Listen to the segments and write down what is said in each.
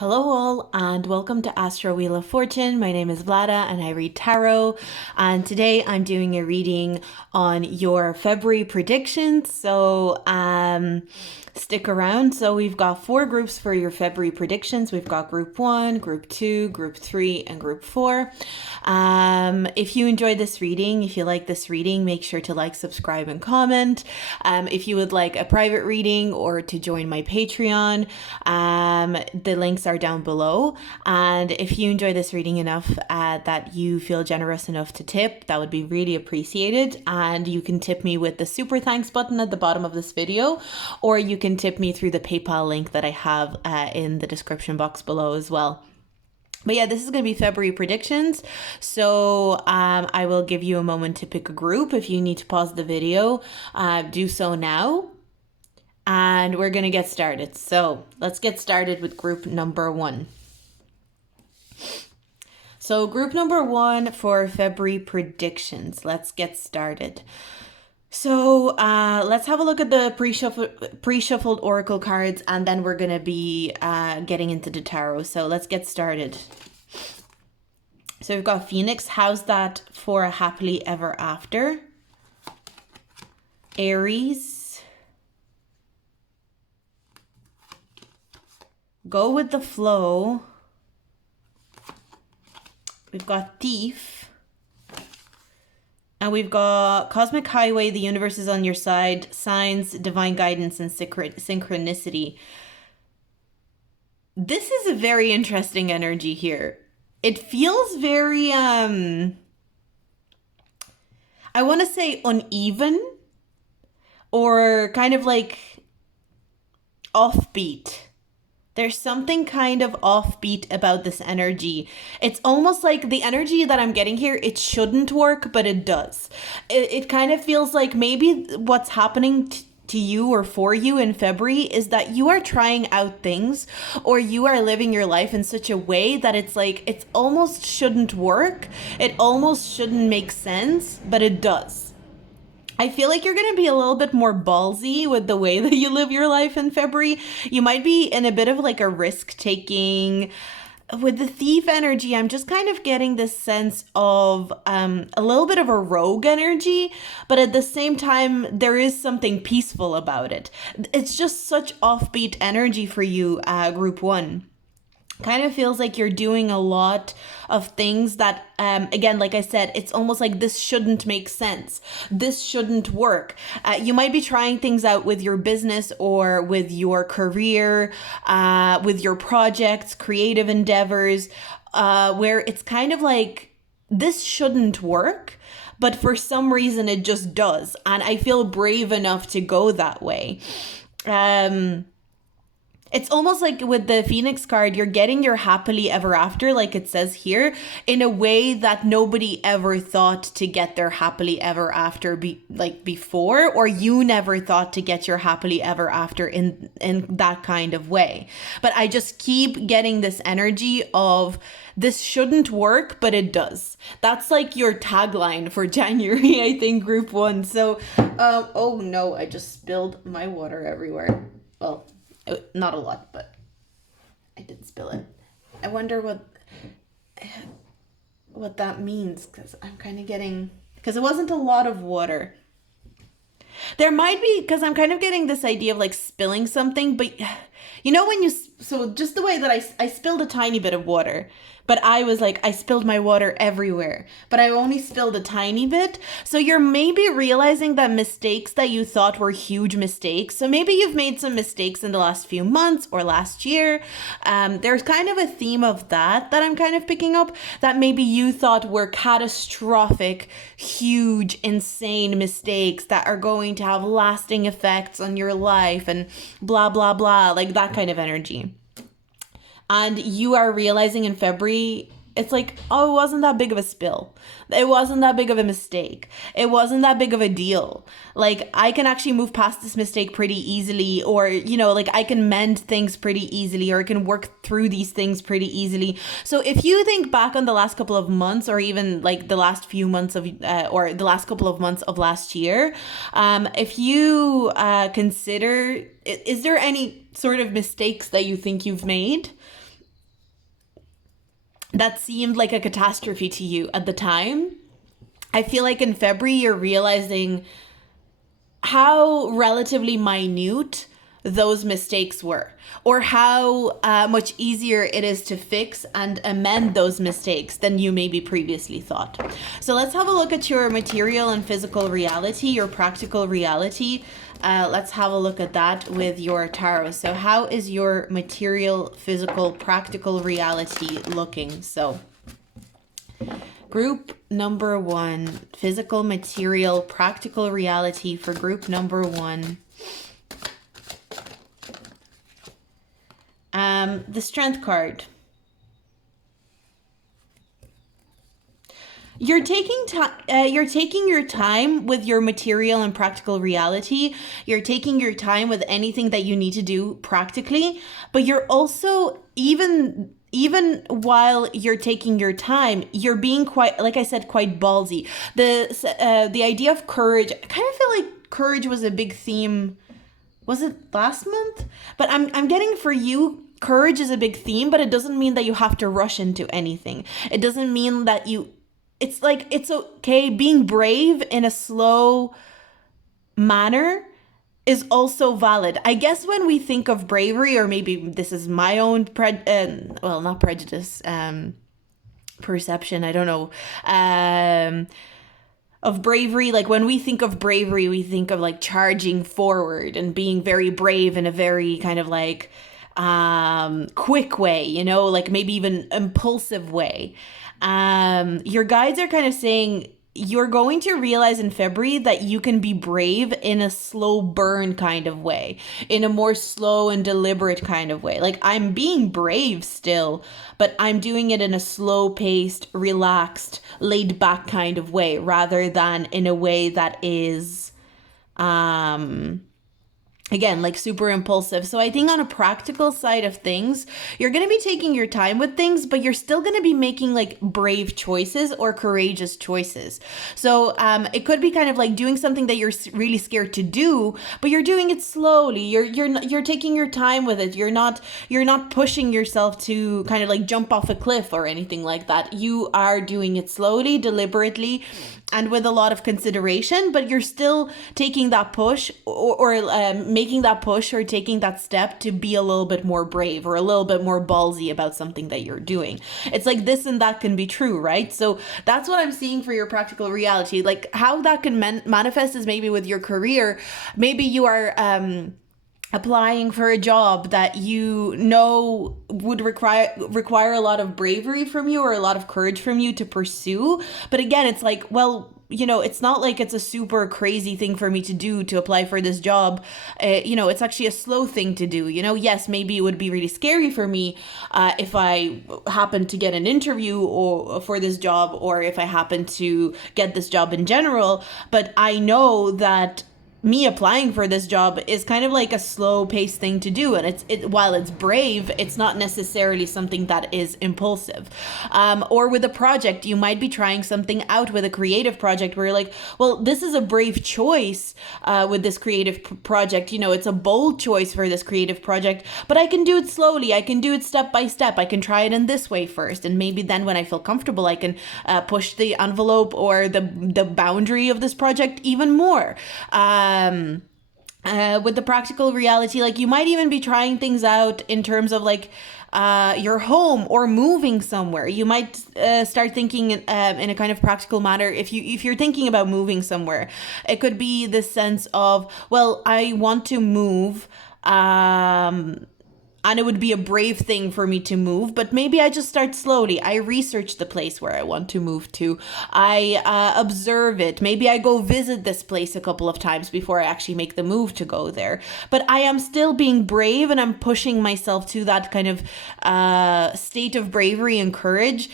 Hello all and welcome to Astro Wheel of Fortune. My name is Vlada and I read tarot, and today I'm doing a reading on your February predictions. Stick around. So we've got 4 groups for your February predictions. We've got group 1, group 2, group 3 and group 4. If you enjoyed this reading, if you like this reading, make sure to like, subscribe and comment. If you would like a private reading or to join my Patreon, the links are down below. And if you enjoy this reading enough that you feel generous enough to tip, that would be really appreciated. And you can tip me with the super thanks button at the bottom of this video, or you can tip me through the PayPal link that I have in the description box below as well. But yeah, this is going to be February predictions. So I will give you a moment to pick a group. If you need to pause the video, do so now. And we're going to get started. So let's get started with group number 1. So group number 1 for February predictions. Let's get started. So let's have a look at the pre-shuffled oracle cards, and then we're going to be getting into the tarot. So let's get started. So we've got Phoenix. How's that for a happily ever after? Aries. Go with the flow. We've got Thief. And we've got Cosmic Highway, the universe is on your side, signs, divine guidance, and synchronicity. This is a very interesting energy here. It feels very, I want to say uneven, or kind of like offbeat. There's something kind of offbeat about this energy. It's almost like the energy that I'm getting here, it shouldn't work, but it does. It kind of feels like maybe what's happening to you or for you in February is that you are trying out things, or you are living your life in such a way that it's like it almost shouldn't work. It almost shouldn't make sense, but it does. I feel like you're going to be a little bit more ballsy with the way that you live your life in February. You might be in a bit of like a risk taking. With the Thief energy, I'm just kind of getting this sense of a little bit of a rogue energy, but at the same time, there is something peaceful about it. It's just such offbeat energy for you, group 1. Kind of feels like you're doing a lot of things that, again, like I said, it's almost like this shouldn't make sense. This shouldn't work. You might be trying things out with your business or with your career, with your projects, creative endeavors, where it's kind of like this shouldn't work, but for some reason it just does. And I feel brave enough to go that way. It's almost like with the Phoenix card, you're getting your happily ever after, like it says here, in a way that nobody ever thought to get their happily ever after before, or you never thought to get your happily ever after in that kind of way. But I just keep getting this energy of this shouldn't work, but it does. That's like your tagline for January, I think, group 1. So, oh no, I just spilled my water everywhere. Well, not a lot, but I did spill it. I wonder what that means, because I'm kind of getting, because it wasn't a lot of water. There might be, because I'm kind of getting this idea of like spilling something, but you know when you, so just the way that I spilled a tiny bit of water, but I was like, I spilled my water everywhere, but I only spilled a tiny bit. So you're maybe realizing that mistakes that you thought were huge mistakes. So maybe you've made some mistakes in the last few months or last year. There's kind of a theme of that I'm kind of picking up, that maybe you thought were catastrophic, huge, insane mistakes that are going to have lasting effects on your life and blah, blah, blah, like that kind of energy. And you are realizing in February, it's like, oh, it wasn't that big of a spill. It wasn't that big of a mistake. It wasn't that big of a deal. Like, I can actually move past this mistake pretty easily, or, you know, like I can mend things pretty easily, or I can work through these things pretty easily. So if you think back on the last couple of months, or even like the last few months of, or the last couple of months of last year, if you consider, is there any sort of mistakes that you think you've made? that seemed like a catastrophe to you at the time. I feel like in February, you're realizing how relatively minute those mistakes were, or how much easier it is to fix and amend those mistakes than you maybe previously thought. So let's have a look at your material and physical reality, your practical reality. Let's have a look at that with your tarot. So how is your material, physical, practical reality looking? So group number 1, physical, material, practical reality for group number 1. The Strength card. You're taking time. You're taking your time with your material and practical reality. You're taking your time with anything that you need to do practically, but you're also even while you're taking your time, you're being quite, like I said, quite ballsy. The idea of courage. I kind of feel like courage was a big theme. Was it last month? But I'm getting for you, courage is a big theme, but it doesn't mean that you have to rush into anything. It doesn't mean that it's like, it's okay. Being brave in a slow manner is also valid. I guess when we think of bravery, or maybe this is my own, not prejudice, perception, I don't know, of bravery, like when we think of bravery, we think of like charging forward and being very brave in a very kind of like quick way, you know, like maybe even impulsive way. Your guides are kind of saying you're going to realize in February that you can be brave in a slow burn kind of way, in a more slow and deliberate kind of way. Like, I'm being brave still, but I'm doing it in a slow paced, relaxed, laid back kind of way, rather than in a way that is, again, like super impulsive. So I think on a practical side of things, you're going to be taking your time with things, but you're still going to be making like brave choices or courageous choices. So it could be kind of like doing something that you're really scared to do, but you're doing it slowly. You're taking your time with it. You're not pushing yourself to kind of like jump off a cliff or anything like that. You are doing it slowly, deliberately, and with a lot of consideration, but you're still taking that push or making that push or taking that step to be a little bit more brave or a little bit more ballsy about something that you're doing. It's like this and that can be true, right? So that's what I'm seeing for your practical reality. Like how that can manifest is maybe with your career. Maybe you are applying for a job that you know would require a lot of bravery from you or a lot of courage from you to pursue. But again, it's like, well, you know, it's not like it's a super crazy thing for me to do to apply for this job. You know, it's actually a slow thing to do. You know, yes, maybe it would be really scary for me if I happen to get an interview or for this job, or if I happen to get this job in general. But I know that me applying for this job is kind of like a slow paced thing to do, and while it's brave, it's not necessarily something that is impulsive. Or with a project, you might be trying something out with a creative project where you're like, well, this is a brave choice with this creative project. You know, it's a bold choice for this creative project, but I can do it slowly. I can do it step by step. I can try it in this way first, and maybe then when I feel comfortable, I can push the envelope or the boundary of this project even more. With the practical reality, like you might even be trying things out in terms of like your home or moving somewhere. You might start thinking in a kind of practical manner. If you're thinking about moving somewhere, it could be this sense of, well, I want to move, and it would be a brave thing for me to move, but maybe I just start slowly. I research the place where I want to move to. I observe it. Maybe I go visit this place a couple of times before I actually make the move to go there. But I am still being brave, and I'm pushing myself to that kind of state of bravery and courage.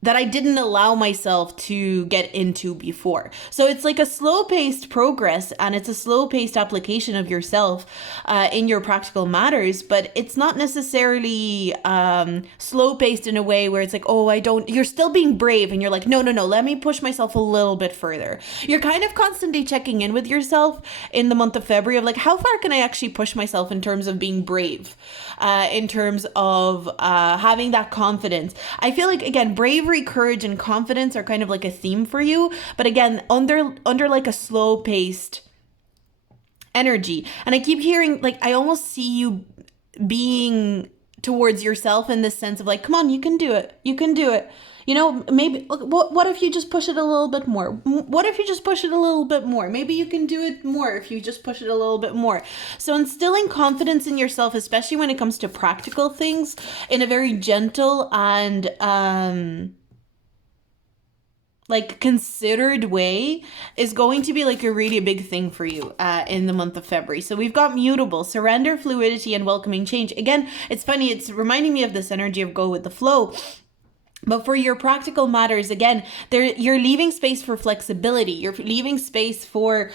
that I didn't allow myself to get into before. So it's like a slow paced progress, and it's a slow paced application of yourself in your practical matters, but it's not necessarily slow paced in a way where it's like, oh, you're still being brave, and you're like, no, let me push myself a little bit further. You're kind of constantly checking in with yourself in the month of February of like, how far can I actually push myself in terms of being brave, in terms of having that confidence. I feel like, again, bravery, courage, and confidence are kind of like a theme for you, but again, under like a slow paced energy. And I keep hearing, like, I almost see you being towards yourself in this sense of like, come on, you can do it, maybe what if you just push it a little bit more? What if you just push it a little bit more? Maybe you can do it more if you just push it a little bit more. So instilling confidence in yourself, especially when it comes to practical things, in a very gentle and like considered way, is going to be like a really big thing for you in the month of February. So we've got mutable, surrender, fluidity, and welcoming change. Again, it's funny, it's reminding me of this energy of go with the flow. But for your practical matters, again, you're leaving space for flexibility. You're leaving space for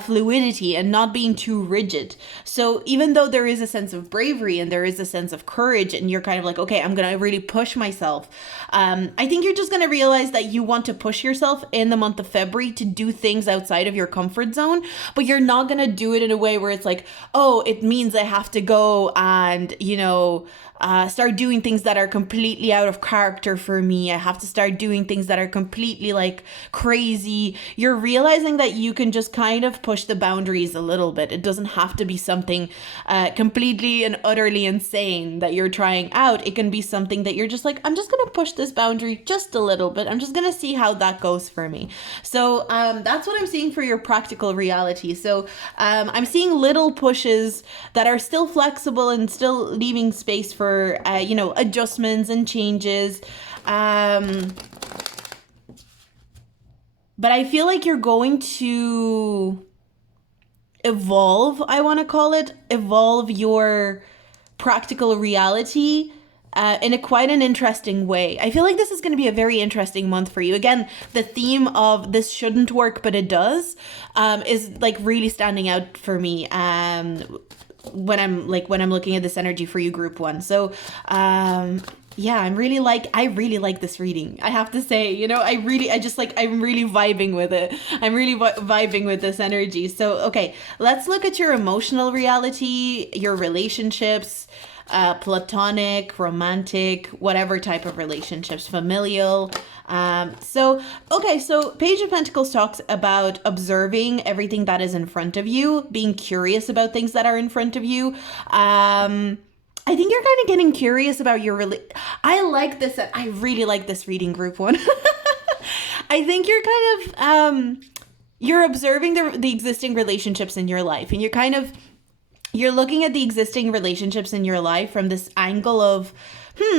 fluidity and not being too rigid. So even though there is a sense of bravery and there is a sense of courage, and you're kind of like, okay, I'm going to really push myself. I think you're just going to realize that you want to push yourself in the month of February to do things outside of your comfort zone, but you're not going to do it in a way where it's like, oh, it means I have to go and, start doing things that are completely out of character for me. I have to start doing things that are completely like crazy. You're realizing that you can just kind of push the boundaries a little bit. It doesn't have to be something completely and utterly insane that you're trying out. It can be something that you're just like, I'm just going to push this boundary just a little bit. I'm just going to see how that goes for me. So that's what I'm seeing for your practical reality. So I'm seeing little pushes that are still flexible and still leaving space for adjustments and changes, but I feel like you're going to evolve, I want to call it, evolve your practical reality in a quite an interesting way. I feel like this is going to be a very interesting month for you. Again, the theme of this shouldn't work, but it does, is like really standing out for me. When I'm looking at this energy for you, group 1. So yeah, I really like this reading, I have to say. I'm really vibing with it. I'm really vibing with this energy. So okay, let's look at your emotional reality, your relationships, platonic, romantic, whatever type of relationships, familial. So Page of Pentacles talks about observing everything that is in front of you, being curious about things that are in front of you. I think you're kind of getting curious about your I like this. I really like this reading, group 1. I think you're kind of you're observing the existing relationships in your life, and you're looking at the existing relationships in your life from this angle of,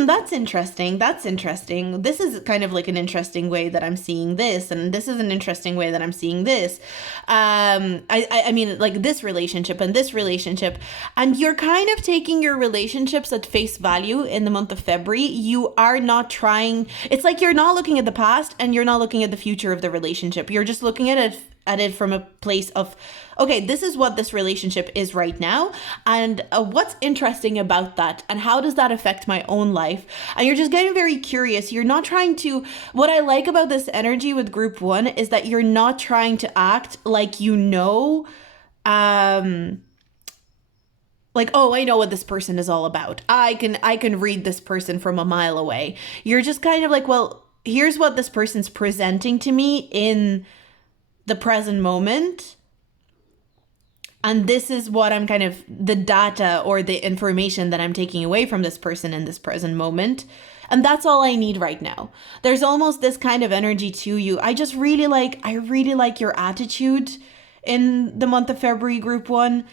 that's interesting. This is kind of like an interesting way that I'm seeing this, and this is an interesting way that I'm seeing this. I mean, like this relationship and this relationship, and you're kind of taking your relationships at face value in the month of February. You are not trying, it's like you're not looking at the past and you're not looking at the future of the relationship. You're just looking at it from a place of, okay, this is what this relationship is right now, and what's interesting about that, and how does that affect my own life? And you're just getting very curious. You're not trying to, what I like about this energy with group 1 is that you're not trying to act like like, oh, I know what this person is all about. I can read this person from a mile away. You're just kind of like, well, here's what this person's presenting to me in the present moment, and this is what I'm kind of, the data or the information that I'm taking away from this person in this present moment, and that's all I need right now. There's almost this kind of energy to you. I really like your attitude in the month of February, group 1.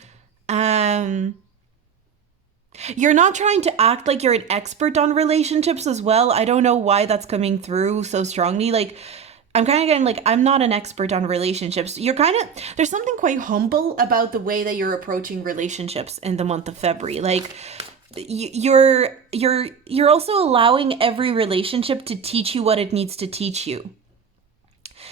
You're not trying to act like you're an expert on relationships as well. I don't know why that's coming through so strongly. Like, I'm kind of getting like, I'm not an expert on relationships. There's something quite humble about the way that you're approaching relationships in the month of February. Like, You're also allowing every relationship to teach you what it needs to teach you.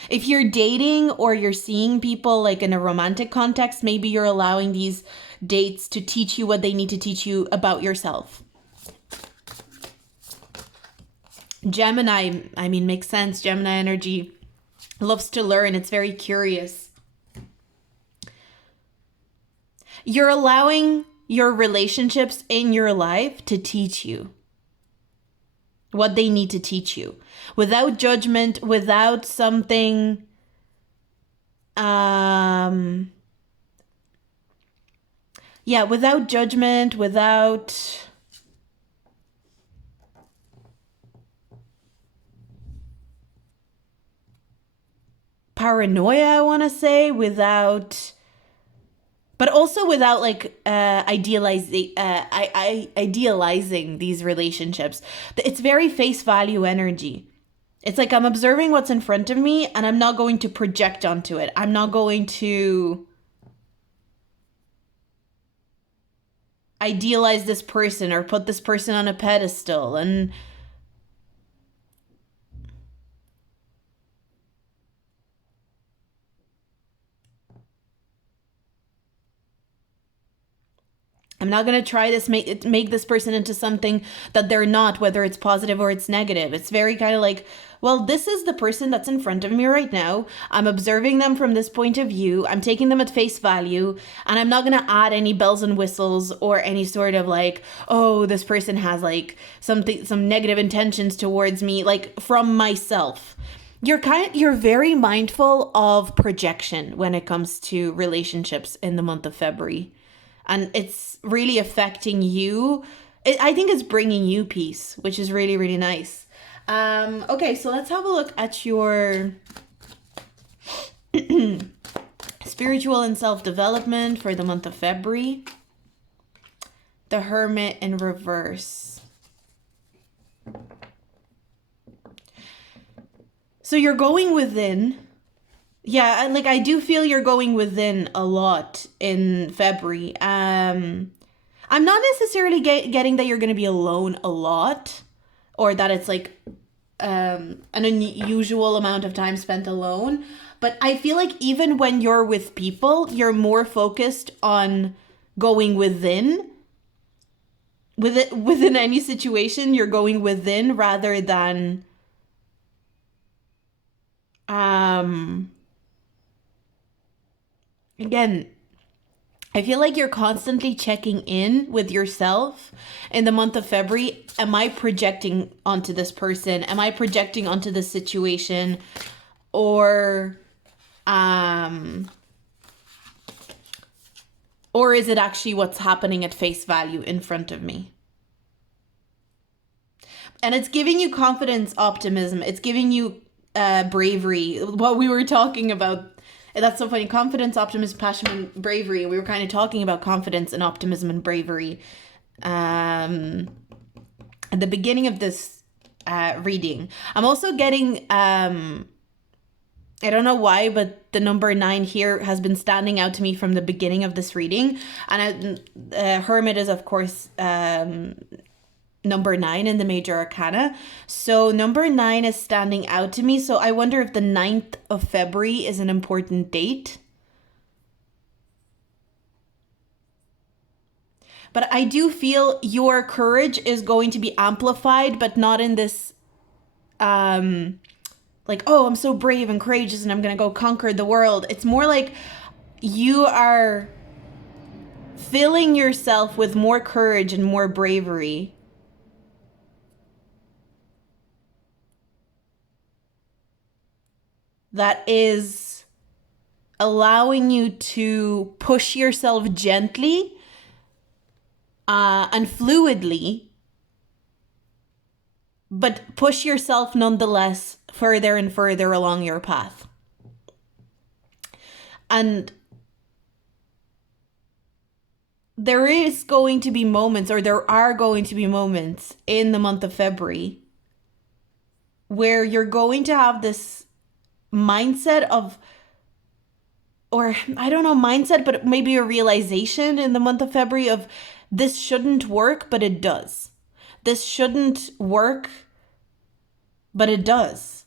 If you're dating or you're seeing people like in a romantic context, maybe you're allowing these dates to teach you what they need to teach you about yourself. Gemini, I mean, makes sense. Gemini energy loves to learn. It's very curious. You're allowing your relationships in your life to teach you what they need to teach you without judgment, without something without judgment, without paranoia, I want to say, without, but also without like idealizing these relationships. It's very face value energy. It's like I'm observing what's in front of me and I'm not going to project onto it. I'm not going to idealize this person or put this person on a pedestal. And I'm not going to try this, make this person into something that they're not, whether it's positive or it's negative. It's very kind of like, well, this is the person that's in front of me right now. I'm observing them from this point of view. I'm taking them at face value, and I'm not going to add any bells and whistles or any sort of like, oh, this person has like some negative intentions towards me, like from myself. You're very mindful of projection when it comes to relationships in the month of February. And it's really affecting you. I think it's bringing you peace, which is really, really nice. Okay, so let's have a look at your spiritual and self-development for the month of February. The Hermit in reverse. So you're going within. Yeah, like I do feel you're going within a lot in February. I'm not necessarily getting that you're going to be alone a lot, or that it's like an unusual amount of time spent alone. But I feel like even when you're with people, you're more focused on going within. Within any situation, you're going within rather than again, I feel like you're constantly checking in with yourself in the month of February. Am I projecting onto this person? Am I projecting onto this situation? Or is it actually what's happening at face value in front of me? And it's giving you confidence, optimism. It's giving you bravery. What we were talking about. That's so funny. Confidence, optimism, passion, and bravery. We were kind of talking about confidence and optimism and bravery at the beginning of this reading. I'm also getting, I don't know why, but the number 9 here has been standing out to me from the beginning of this reading. And Hermit is, of course, number 9 in the major arcana. So number 9 is standing out to me. So I wonder if the 9th of February is an important date. But I do feel your courage is going to be amplified, but not in this like, oh, I'm so brave and courageous and I'm going to go conquer the world. It's more like you are filling yourself with more courage and more bravery. That is allowing you to push yourself gently and fluidly, but push yourself nonetheless further and further along your path. And there is going to be moments, or there are going to be moments in the month of February where you're going to have this mindset of, or I don't know, mindset, but maybe a realization in the month of February of this shouldn't work, but it does. This shouldn't work, but it does.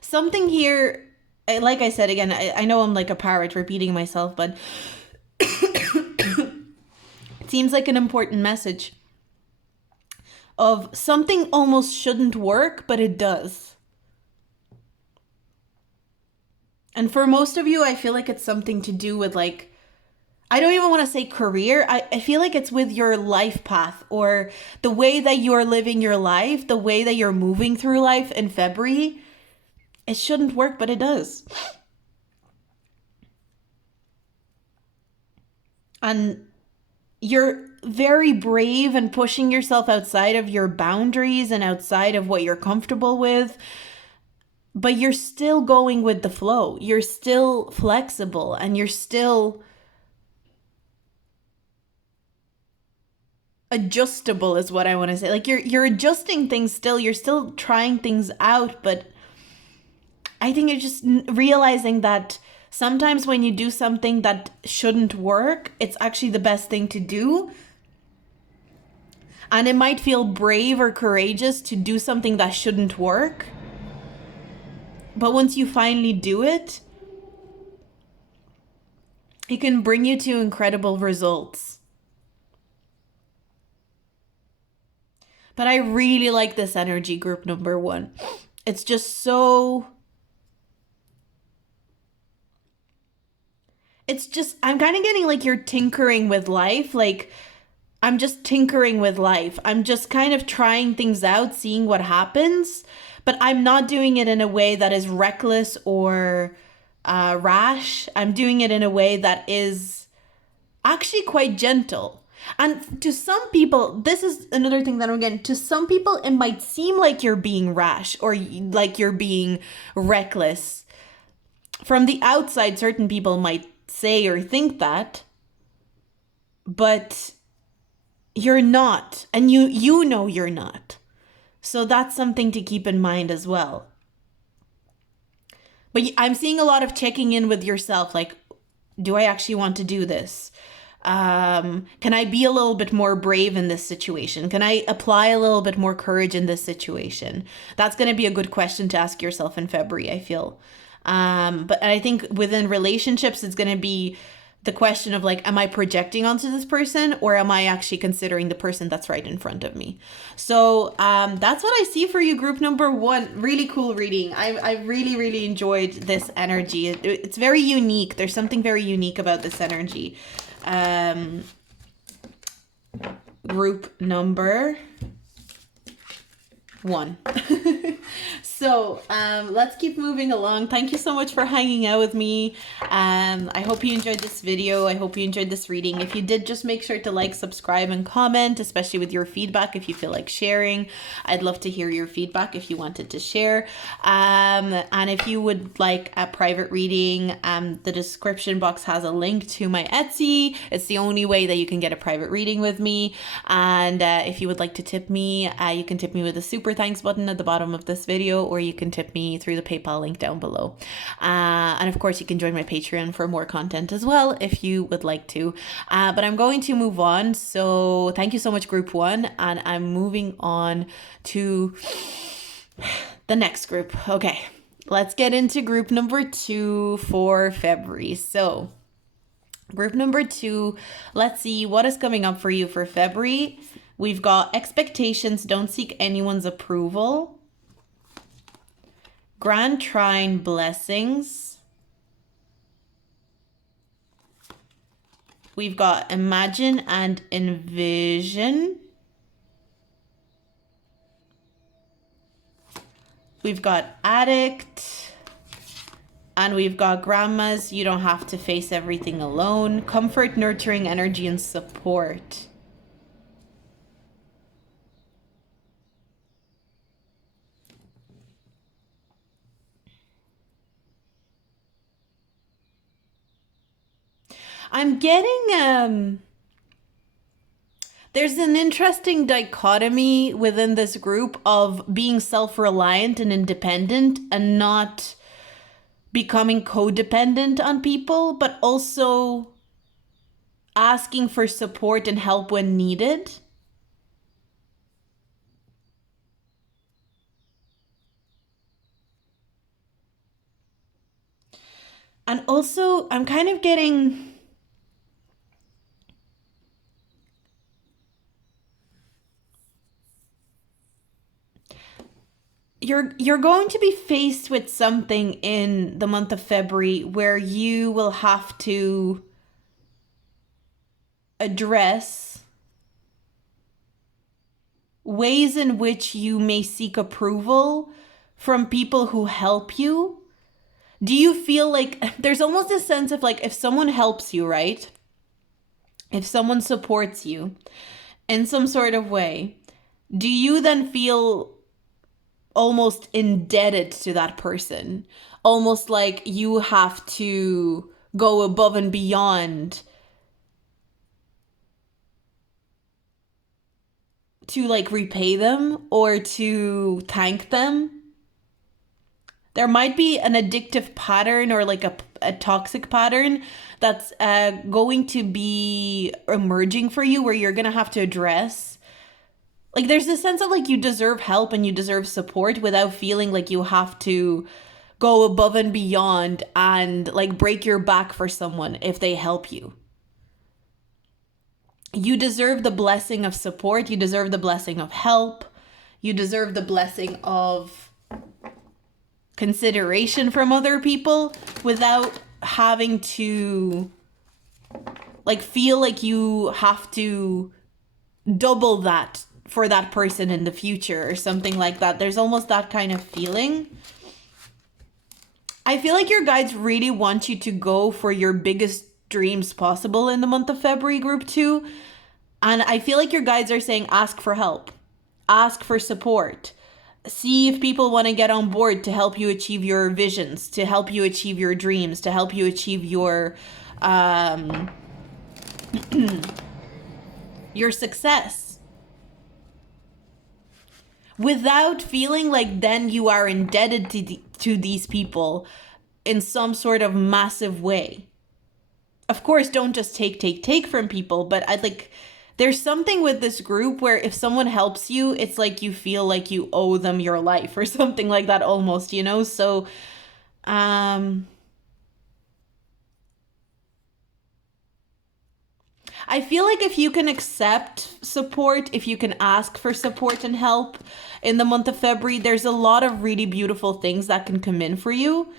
Something here, like I said again, I know I'm like a parrot repeating myself, but it seems like an important message of something almost shouldn't work, but it does. And for most of you, I feel like it's something to do with like, I don't even want to say career. I feel like it's with your life path or the way that you're living your life, the way that you're moving through life in February. It shouldn't work, but it does. And you're very brave and pushing yourself outside of your boundaries and outside of what you're comfortable with. But you're still going with the flow. You're still flexible and you're still adjustable is what I want to say. Like you're adjusting things still. You're still trying things out, but I think you're just realizing that sometimes when you do something that shouldn't work, it's actually the best thing to do. And it might feel brave or courageous to do something that shouldn't work. But once you finally do it, it can bring you to incredible results. But I really like this energy, group number 1. It's just so... It's just, I'm kind of getting like you're tinkering with life. Like, I'm just tinkering with life. I'm just kind of trying things out, seeing what happens. But I'm not doing it in a way that is reckless or rash. I'm doing it in a way that is actually quite gentle. And to some people, this is another thing that I'm getting. To some people, it might seem like you're being rash or like you're being reckless. From the outside, certain people might say or think that, but you're not. And you know you're not. So that's something to keep in mind as well. But I'm seeing a lot of checking in with yourself. Like, do I actually want to do this? Can I be a little bit more brave in this situation? Can I apply a little bit more courage in this situation? That's going to be a good question to ask yourself in February, I feel. But I think within relationships, it's going to be the question of like, am I projecting onto this person or am I actually considering the person that's right in front of me? So that's what I see for you, group number 1. Really cool reading. I really, really enjoyed this energy. It's very unique. There's something very unique about this energy. Group number 1. So let's keep moving along. Thank you so much for hanging out with me. I hope you enjoyed this video. I hope you enjoyed this reading. If you did, just make sure to like, subscribe, and comment, especially with your feedback if you feel like sharing. I'd love to hear your feedback if you wanted to share. And if you would like a private reading, the description box has a link to my Etsy. It's the only way that you can get a private reading with me. And if you would like to tip me, you can tip me with a super thanks button at the bottom of this video, or you can tip me through the PayPal link down below. And of course, you can join my Patreon for more content as well if you would like to. But I'm going to move on. So thank you so much, group 1. And I'm moving on to the next group. Okay, let's get into group number 2 for February. So group number 2, let's see what is coming up for you for February. We've got expectations, don't seek anyone's approval. Grand Trine blessings. We've got imagine and envision. We've got addict. And we've got grandmas, you don't have to face everything alone. Comfort, nurturing energy, and support. I'm getting, there's an interesting dichotomy within this group of being self-reliant and independent and not becoming codependent on people, but also asking for support and help when needed. And also, I'm kind of getting, you're going to be faced with something in the month of February where you will have to address ways in which you may seek approval from people who help you. Do you feel like there's almost a sense of like if someone helps you, right? If someone supports you in some sort of way, do you then feel almost indebted to that person? Almost like you have to go above and beyond to like repay them or to thank them? There might be an addictive pattern or like a toxic pattern that's going to be emerging for you where you're going to have to address. Like there's this sense of like you deserve help and you deserve support without feeling like you have to go above and beyond and like break your back for someone if they help you. You deserve the blessing of support. You deserve the blessing of help. You deserve the blessing of consideration from other people without having to like feel like you have to double that for that person in the future or something like that. There's almost that kind of feeling. I feel like your guides really want you to go for your biggest dreams possible in the month of February, group 2. And I feel like your guides are saying ask for help. Ask for support. See if people want to get on board to help you achieve your visions, to help you achieve your dreams, to help you achieve your your success. Without feeling like then you are indebted to these people in some sort of massive way. Of course, don't just take from people, but I'd like there's something with this group where if someone helps you, it's like you feel like you owe them your life or something like that almost, you know? So, I feel like if you can accept support, if you can ask for support and help in the month of February, there's a lot of really beautiful things that can come in for you.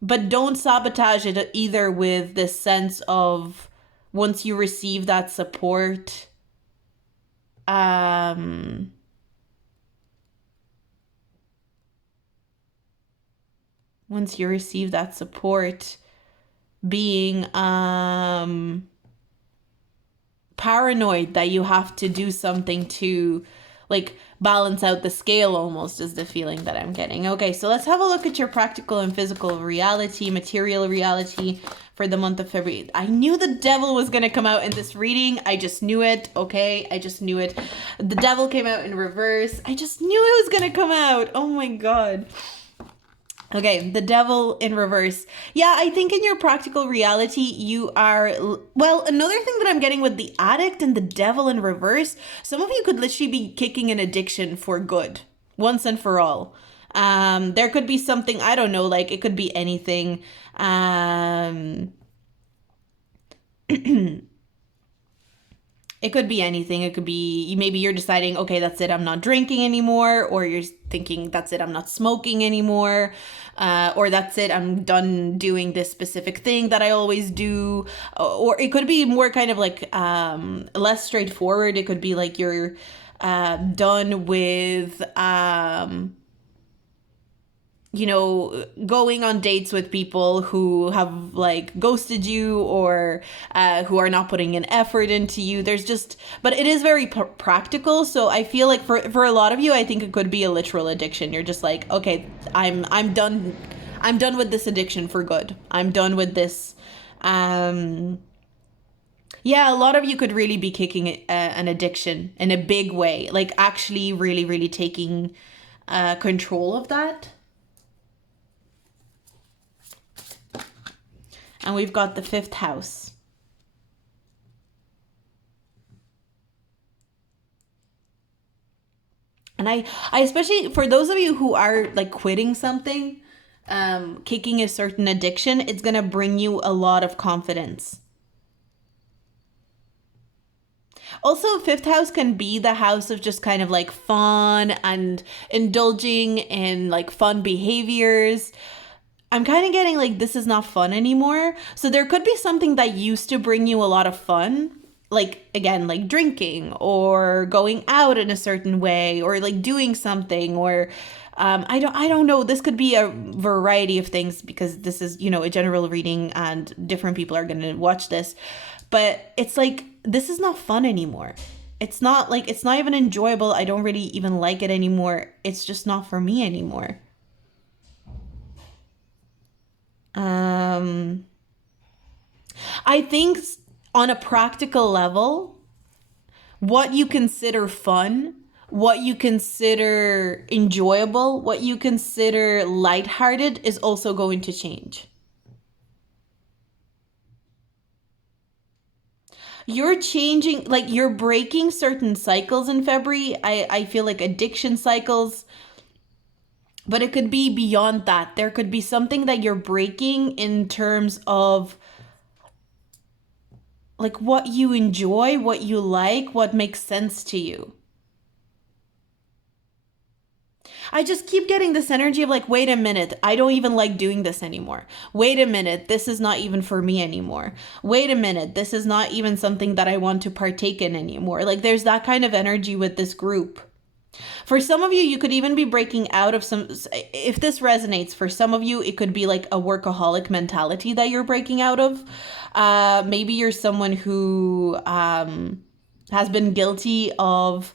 But don't sabotage it either with this sense of once you receive that support, once you receive that support, being paranoid that you have to do something to like balance out the scale almost is the feeling that I'm getting. Okay, so let's have a look at your practical and physical reality, material reality for the month of February. I knew the devil was going to come out in this reading. I just knew it. Okay, I just knew it. The devil came out in reverse. I just knew it was going to come out. Oh my God. Okay, the devil in reverse. Yeah, I think in your practical reality, you are... Well, another thing that I'm getting with the addict and the devil in reverse, some of you could literally be kicking an addiction for good, once and for all. There could be something, I don't know, like it could be anything. It could be anything. It could be maybe you're deciding, okay, that's it, I'm not drinking anymore. Or you're thinking, that's it, I'm not smoking anymore. Or that's it, I'm done doing this specific thing that I always do. Or it could be more kind of like less straightforward. It could be like you're done with... you know, going on dates with people who have like ghosted you or who are not putting an effort into you. There's just, but it is very practical. So I feel like for a lot of you, I think it could be a literal addiction. You're just like, okay, I'm done. I'm done with this addiction for good. I'm done with this. Yeah, a lot of you could really be kicking an addiction in a big way, like actually really, really taking control of that. And we've got the 5th house. And I especially for those of you who are like quitting something, kicking a certain addiction, it's gonna bring you a lot of confidence. Also, fifth house can be the house of just kind of like fun and indulging in like fun behaviors. I'm kind of getting like this is not fun anymore. So there could be something that used to bring you a lot of fun. Like again, like drinking or going out in a certain way or like doing something or I don't know. This could be a variety of things because this is, you know, a general reading and different people are going to watch this. But it's like this is not fun anymore. It's not like it's not even enjoyable. I don't really even like it anymore. It's just not for me anymore. Um I think on a practical level, what you consider fun, what you consider enjoyable, what you consider lighthearted is also going to change. You're changing, like you're breaking certain cycles in February. I feel like addiction cycles, but it could be beyond that. There could be something that you're breaking in terms of like what you enjoy, what you like, what makes sense to you. I just keep getting this energy of like, wait a minute, I don't even like doing this anymore. Wait a minute, this is not even for me anymore. Wait a minute, this is not even something that I want to partake in anymore. Like, there's that kind of energy with this group. For some of you, you could even be breaking out of some, if this resonates, for some of you, it could be like a workaholic mentality that you're breaking out of. Maybe you're someone who has been guilty of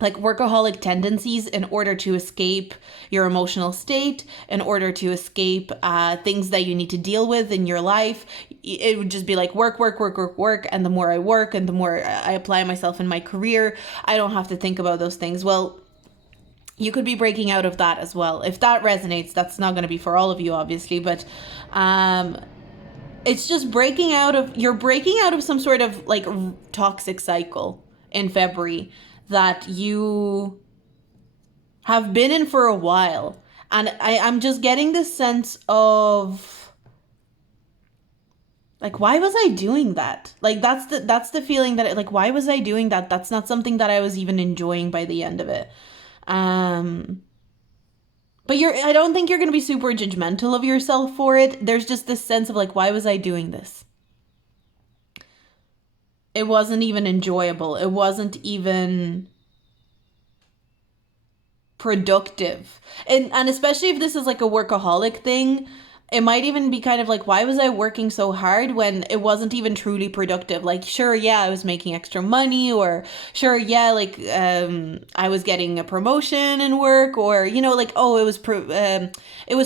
like workaholic tendencies in order to escape your emotional state, in order to escape things that you need to deal with in your life. It would just be like work, work, work, work, work. And the more I work and the more I apply myself in my career, I don't have to think about those things. Well, you could be breaking out of that as well. If that resonates, that's not going to be for all of you, obviously, but it's just you're breaking out of some sort of like toxic cycle in February that you have been in for a while. And I'm just getting this sense of like, why was I doing that? Like that's the feeling that like, why was I doing that? That's not something that I was even enjoying by the end of it. But I don't think you're gonna be super judgmental of yourself for it. There's just this sense of like, why was I doing this? It wasn't even enjoyable. It wasn't even productive. And especially if this is like a workaholic thing, it might even be kind of like, why was I working so hard when it wasn't even truly productive? Like, sure, yeah, I was making extra money, or sure, yeah, like I was getting a promotion in work, or you know, like, oh, it was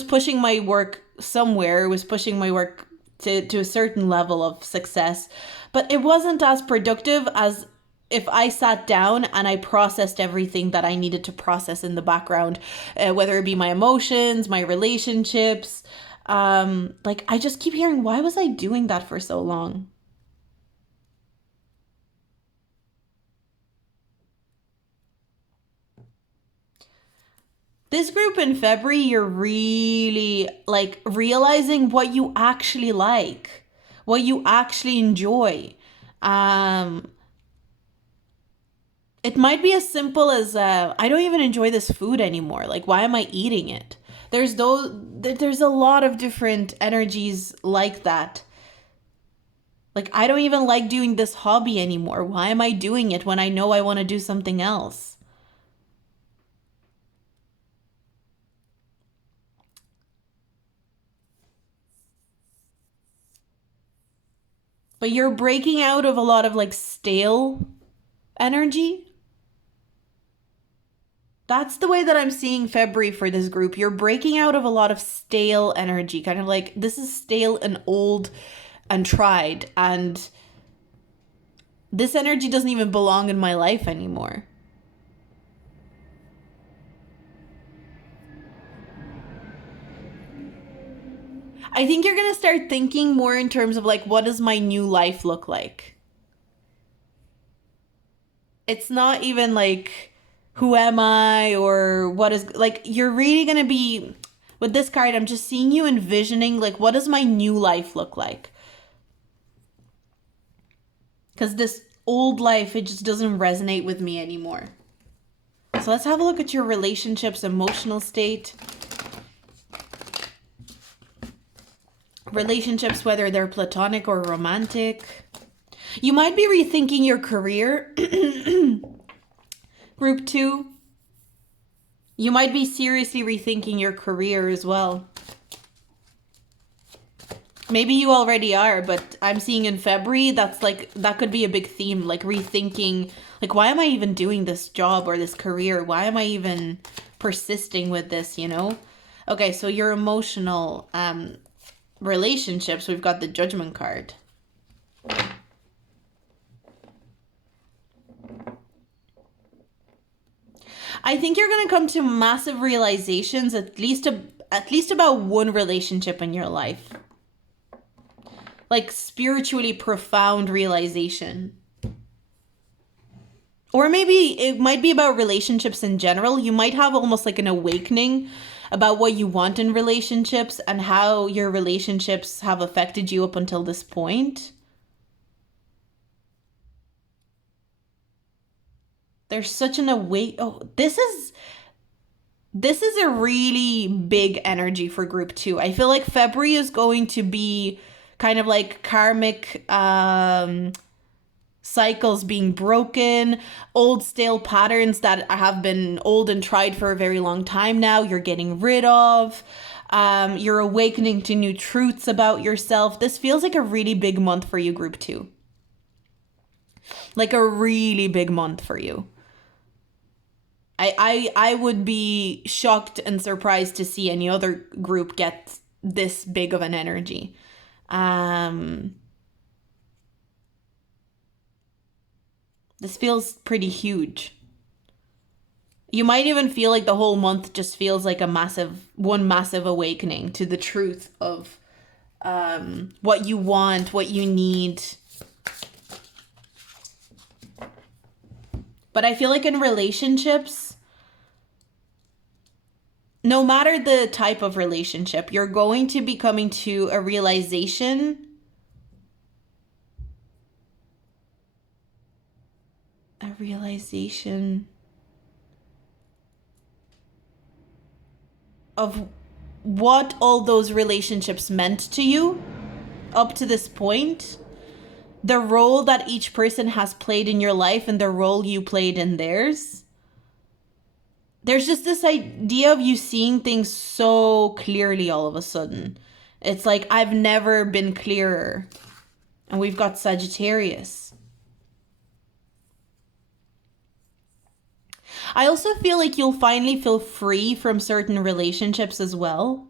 pushing my work somewhere. It was pushing my work to a certain level of success, but it wasn't as productive as if I sat down and I processed everything that I needed to process in the background, whether it be my emotions, my relationships. Like I just keep hearing, why was I doing that for so long? This group in February, you're really like realizing what you actually like, what you actually enjoy. Um, it might be as simple as I don't even enjoy this food anymore. Like, why am I eating it? There's a lot of different energies like that. Like, I don't even like doing this hobby anymore. Why am I doing it when I know I want to do something else? But you're breaking out of a lot of like stale energy. That's the way that I'm seeing February for this group. You're breaking out of a lot of stale energy, kind of like this is stale and old and tried, and this energy doesn't even belong in my life anymore. I think you're going to start thinking more in terms of like, what does my new life look like? It's not even like who am I or what is like you're really going to be with this card. I'm just seeing you envisioning like what does my new life look like? Cuz this old life it just doesn't resonate with me anymore. So let's have a look at your relationships emotional state. Relationships whether they're platonic or romantic. You might be rethinking your career. Group 2. You might be seriously rethinking your career as well. Maybe you already are, but I'm seeing in February, that's like, that could be a big theme, like rethinking, like, why am I even doing this job or this career? Why am I even persisting with this, you know? Okay, so your emotional relationships, we've got the Judgment card. I think you're going to come to massive realizations, at least about one relationship in your life. Like spiritually profound realization. Or maybe it might be about relationships in general. You might have almost like an awakening about what you want in relationships and how your relationships have affected you up until this point. There's such an this is a really big energy for group 2. I feel like February is going to be kind of like karmic cycles being broken, old stale patterns that have been old and tried for a very long time now, you're getting rid of. You're awakening to new truths about yourself. This feels like a really big month for you, group 2. Like a really big month for you. I would be shocked and surprised to see any other group get this big of an energy. This feels pretty huge. You might even feel like the whole month just feels like one massive awakening to the truth of what you want, what you need. But I feel like in relationships, no matter the type of relationship, you're going to be coming to a realization of what all those relationships meant to you up to this point, the role that each person has played in your life and the role you played in theirs. There's just this idea of you seeing things so clearly all of a sudden. It's like, I've never been clearer. And we've got Sagittarius. I also feel like you'll finally feel free from certain relationships as well.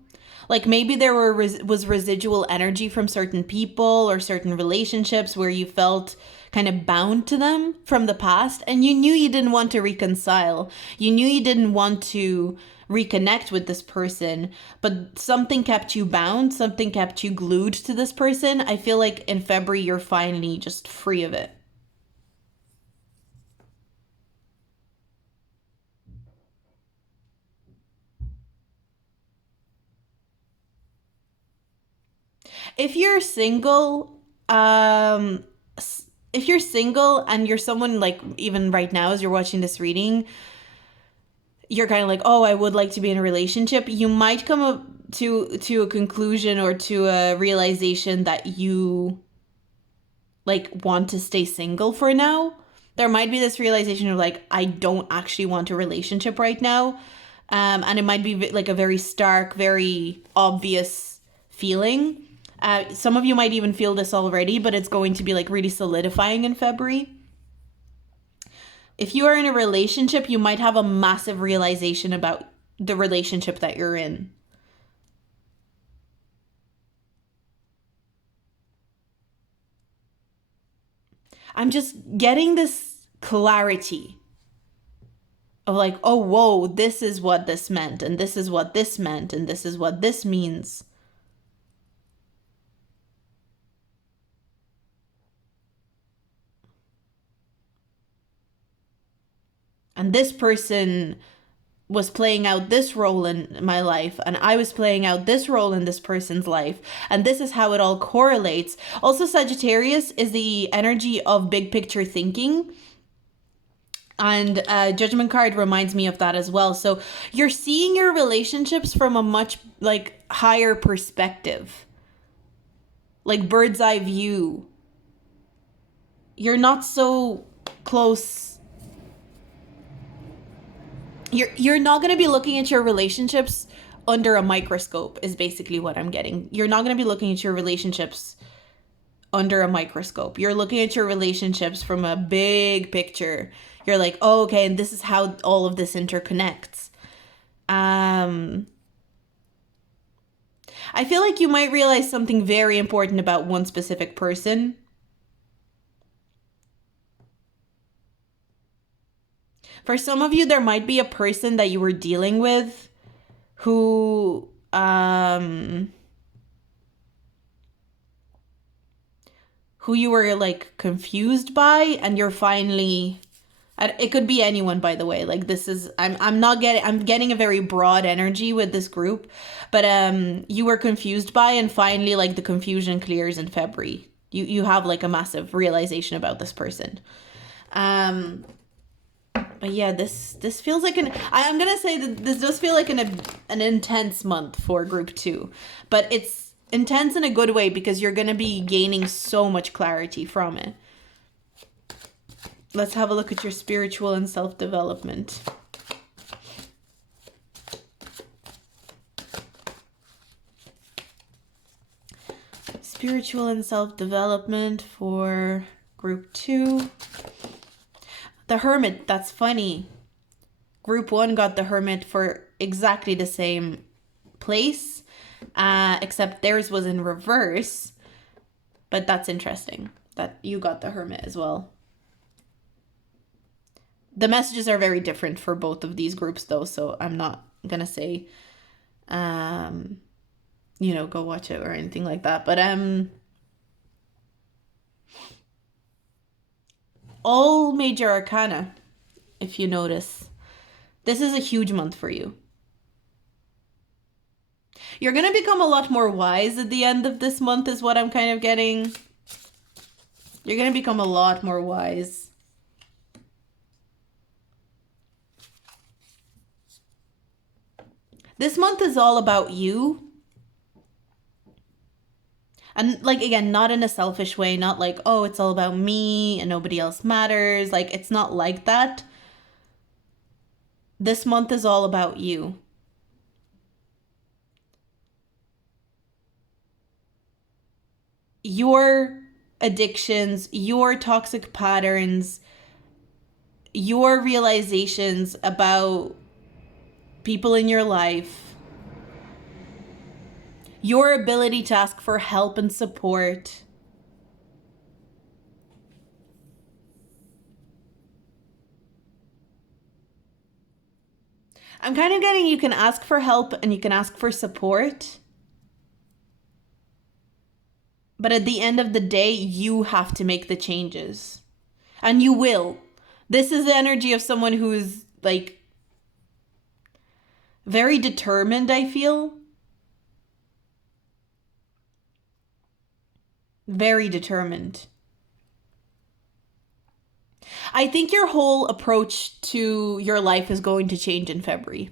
Like maybe there was residual energy from certain people or certain relationships where you felt kind of bound to them from the past and you knew you didn't want to reconcile. You knew you didn't want to reconnect with this person, but something kept you bound, something kept you glued to this person. I feel like in February you're finally just free of it. If you're single, if you're single and you're someone like even right now as you're watching this reading, you're kind of like, oh, I would like to be in a relationship. You might come up to a conclusion or to a realization that you like want to stay single for now. There might be this realization of like, I don't actually want a relationship right now. And it might be like a very stark, very obvious feeling. Some of you might even feel this already, but it's going to be like really solidifying in February. If you are in a relationship, you might have a massive realization about the relationship that you're in. I'm just getting this clarity of like, oh, whoa, this is what this meant, and this is what this meant, and this is what this means. And this person was playing out this role in my life, and I was playing out this role in this person's life, and this is how it all correlates. Also, Sagittarius is the energy of big picture thinking, and judgment card reminds me of that as well. So you're seeing your relationships from a much like higher perspective, like bird's eye view. You're not so close. You're not going to be looking at your relationships under a microscope is basically what I'm getting. You're not going to be looking at your relationships under a microscope. You're looking at your relationships from a big picture. You're like, oh, okay, and this is how all of this interconnects. I feel like you might realize something very important about one specific person. For some of you, there might be a person that you were dealing with who you were like confused by, and you're finally, it could be anyone, by the way. Like this is, I'm getting a very broad energy with this group, but you were confused by, and finally like the confusion clears in February. You have like a massive realization about this person. But yeah, this feels like I'm gonna say that this does feel like an intense month for group 2, but it's intense in a good way because you're gonna be gaining so much clarity from it. Let's have a look at your spiritual and self-development. Spiritual and self-development for group 2. The Hermit, that's funny. Group 1 got the Hermit for exactly the same place, except theirs was in reverse. But that's interesting that you got the Hermit as well. The messages are very different for both of these groups though, so I'm not gonna say, go watch it or anything like that. But all major arcana, if you notice. This is a huge month for you. You're going to become a lot more wise at the end of this month is what I'm kind of getting. You're going to become a lot more wise. This month is all about you. And like, again, not in a selfish way, not like, oh, it's all about me and nobody else matters. Like, it's not like that. This month is all about you. Your addictions, your toxic patterns, your realizations about people in your life, your ability to ask for help and support. I'm kind of getting you can ask for help and you can ask for support. But at the end of the day, you have to make the changes. And you will. This is the energy of someone who's like very determined, I feel. Very determined. I think your whole approach to your life is going to change in February.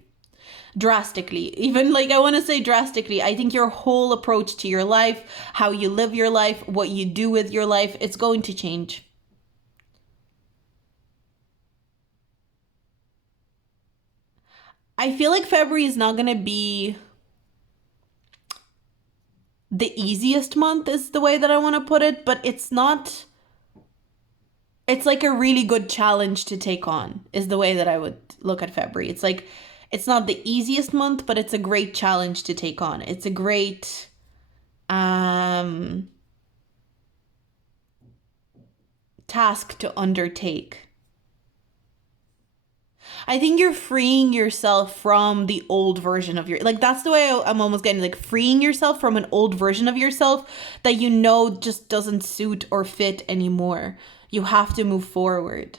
Drastically. Even like I want to say drastically. I think your whole approach to your life, how you live your life, what you do with your life, it's going to change. I feel like February is not going to be the easiest month is the way that I want to put it, but it's not, it's like a really good challenge to take on is the way that I would look at February. It's like, it's not the easiest month, but it's a great challenge to take on. It's a great task to undertake. I think you're freeing yourself from the old version of like, that's the way I'm almost getting, like freeing yourself from an old version of yourself that you know just doesn't suit or fit anymore. You have to move forward.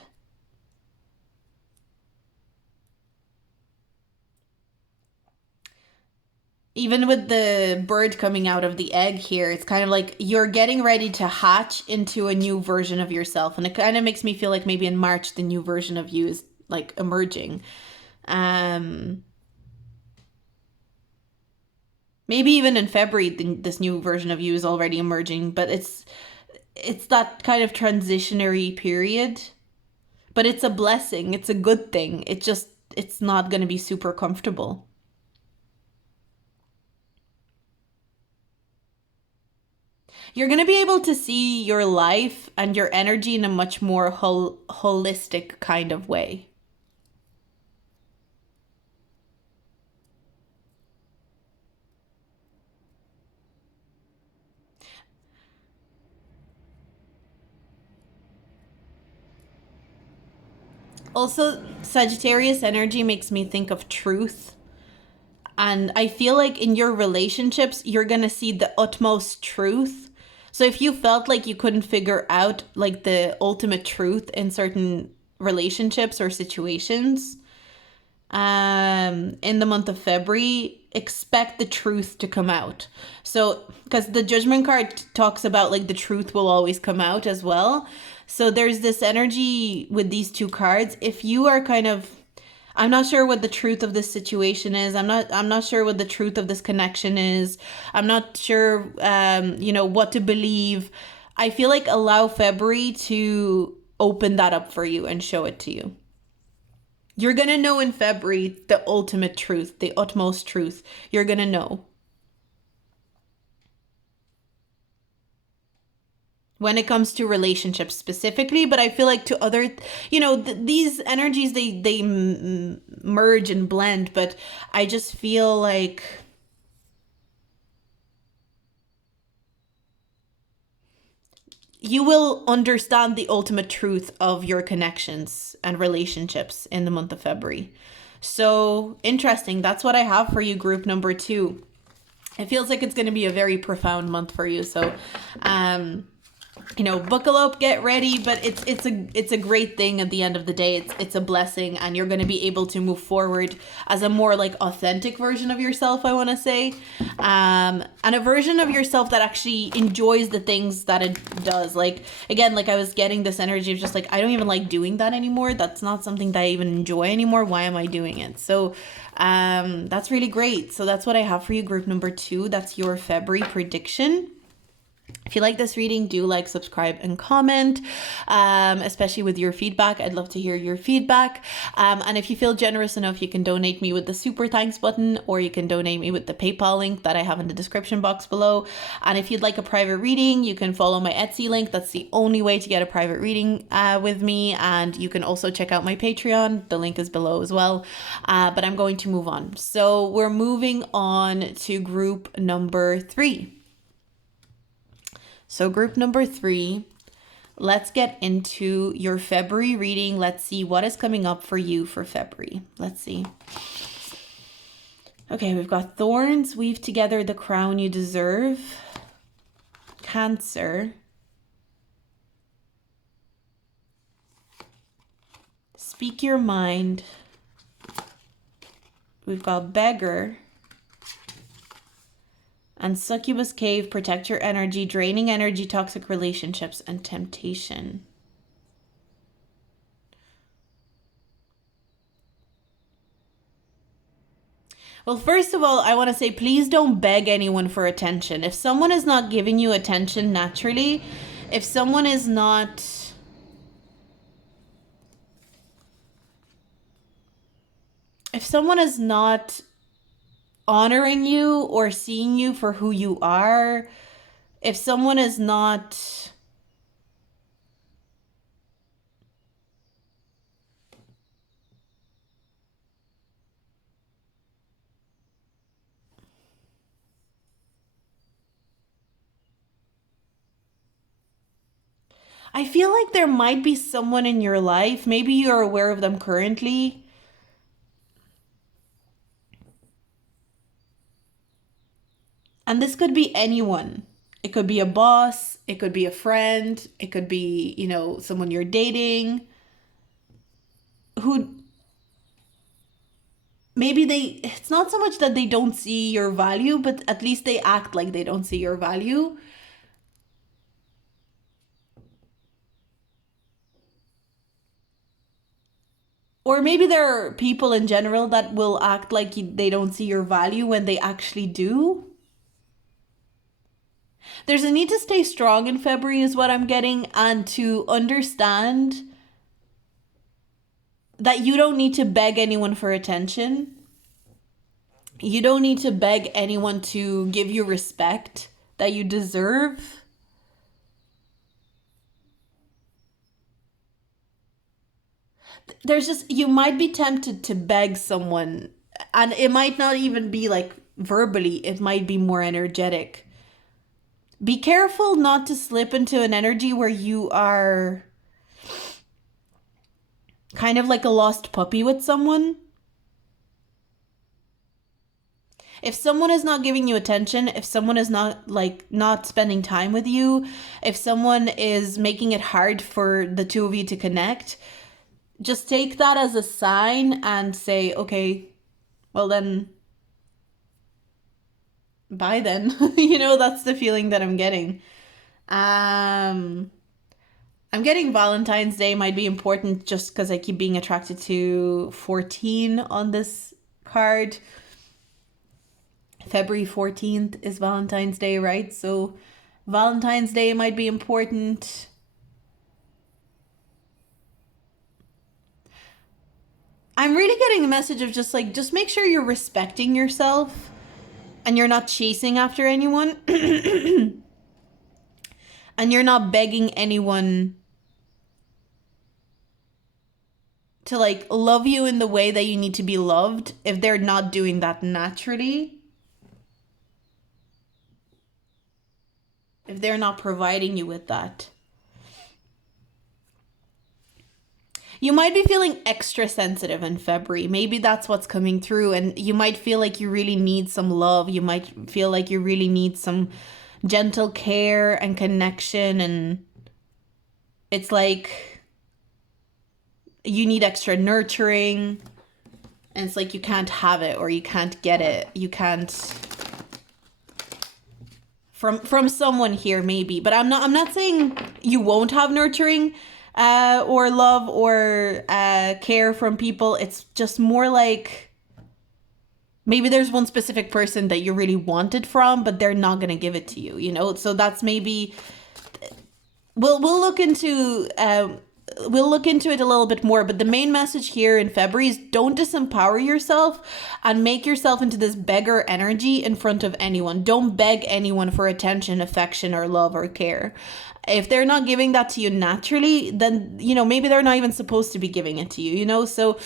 Even with the bird coming out of the egg here, it's kind of like you're getting ready to hatch into a new version of yourself. And it kind of makes me feel like maybe in March, the new version of you is like emerging. Um, Maybe even in February, this new version of you is already emerging, but it's that kind of transitionary period. But it's a blessing. It's a good thing. It's not going to be super comfortable. You're going to be able to see your life and your energy in a much more holistic kind of way. Also, Sagittarius energy makes me think of truth. And I feel like in your relationships, you're going to see the utmost truth. So if you felt like you couldn't figure out like the ultimate truth in certain relationships or situations, in the month of February, expect the truth to come out. So, because the judgment card talks about like the truth will always come out as well. So there's this energy with these two cards. If you are kind of, I'm not sure what the truth of this situation is. I'm not sure what the truth of this connection is. I'm not sure what to believe. I feel like allow February to open that up for you and show it to you. You're going to know in February the ultimate truth, the utmost truth. You're going to know. When it comes to relationships specifically, but I feel like to other, these energies, they merge and blend, but I just feel like you will understand the ultimate truth of your connections and relationships in the month of February. So interesting. That's what I have for you, group number 2. It feels like it's going to be a very profound month for you. So, buckle up, get ready, but it's a great thing at the end of the day. It's a blessing, and you're going to be able to move forward as a more like authentic version of yourself, I want to say, and a version of yourself that actually enjoys the things that it does. Like, again, like I was getting this energy of just like, I don't even like doing that anymore. That's not something that I even enjoy anymore. Why am I doing it? So that's really great. So that's what I have for you, group number 2. That's your February prediction. If you like this reading, do like, subscribe, and comment, especially with your feedback. I'd love to hear your feedback. And if you feel generous enough, you can donate me with the super thanks button, or you can donate me with the PayPal link that I have in the description box below. And if you'd like a private reading, you can follow my Etsy link. That's the only way to get a private reading with me. And you can also check out my Patreon. The link is below as well. But I'm going to move on. So we're moving on to group number 3. So group number 3, let's get into your February reading. Let's see what is coming up for you for February. Let's see. Okay, we've got thorns, weave together the crown you deserve. Cancer. Speak your mind. We've got beggar. And succubus cave, protect your energy, draining energy, toxic relationships, and temptation. Well, first of all, I want to say, please don't beg anyone for attention. If someone is not giving you attention naturally, if someone is not... If someone is not honoring you or seeing you for who you are, if someone is not I feel like there might be someone in your life, maybe you're aware of them currently, and this could be anyone. It could be a boss, it could be a friend, it could be, someone you're dating, who maybe it's not so much that they don't see your value, but at least they act like they don't see your value. Or maybe there are people in general that will act like they don't see your value when they actually do. There's a need to stay strong in February, is what I'm getting, and to understand that you don't need to beg anyone for attention. You don't need to beg anyone to give you respect that you deserve. There's just, you might be tempted to beg someone, and it might not even be like verbally, it might be more energetic. Be careful not to slip into an energy where you are kind of like a lost puppy with someone. If someone is not giving you attention, if someone is not spending time with you, if someone is making it hard for the two of you to connect, just take that as a sign and say, okay, well then, bye then. That's the feeling that I'm getting. I'm getting Valentine's Day might be important just because I keep being attracted to 14 on this card. February 14th is Valentine's Day, right? So Valentine's Day might be important. I'm really getting a message of just make sure you're respecting yourself and you're not chasing after anyone. And you're not begging anyone to love you in the way that you need to be loved if they're not doing that naturally. If they're not providing you with that. You might be feeling extra sensitive in February. Maybe that's what's coming through, and you might feel like you really need some love. You might feel like you really need some gentle care and connection, and it's like you need extra nurturing, and it's like you can't have it or you can't get it. You can't from someone here maybe, but I'm not saying you won't have nurturing or love or care from people. It's just more like maybe there's one specific person that you really wanted from, but they're not going to give it to you, so that's maybe we'll look into it a little bit more, but the main message here in February is don't disempower yourself and make yourself into this beggar energy in front of anyone. Don't beg anyone for attention, affection, or love or care. If they're not giving that to you naturally, then, maybe they're not even supposed to be giving it to you, so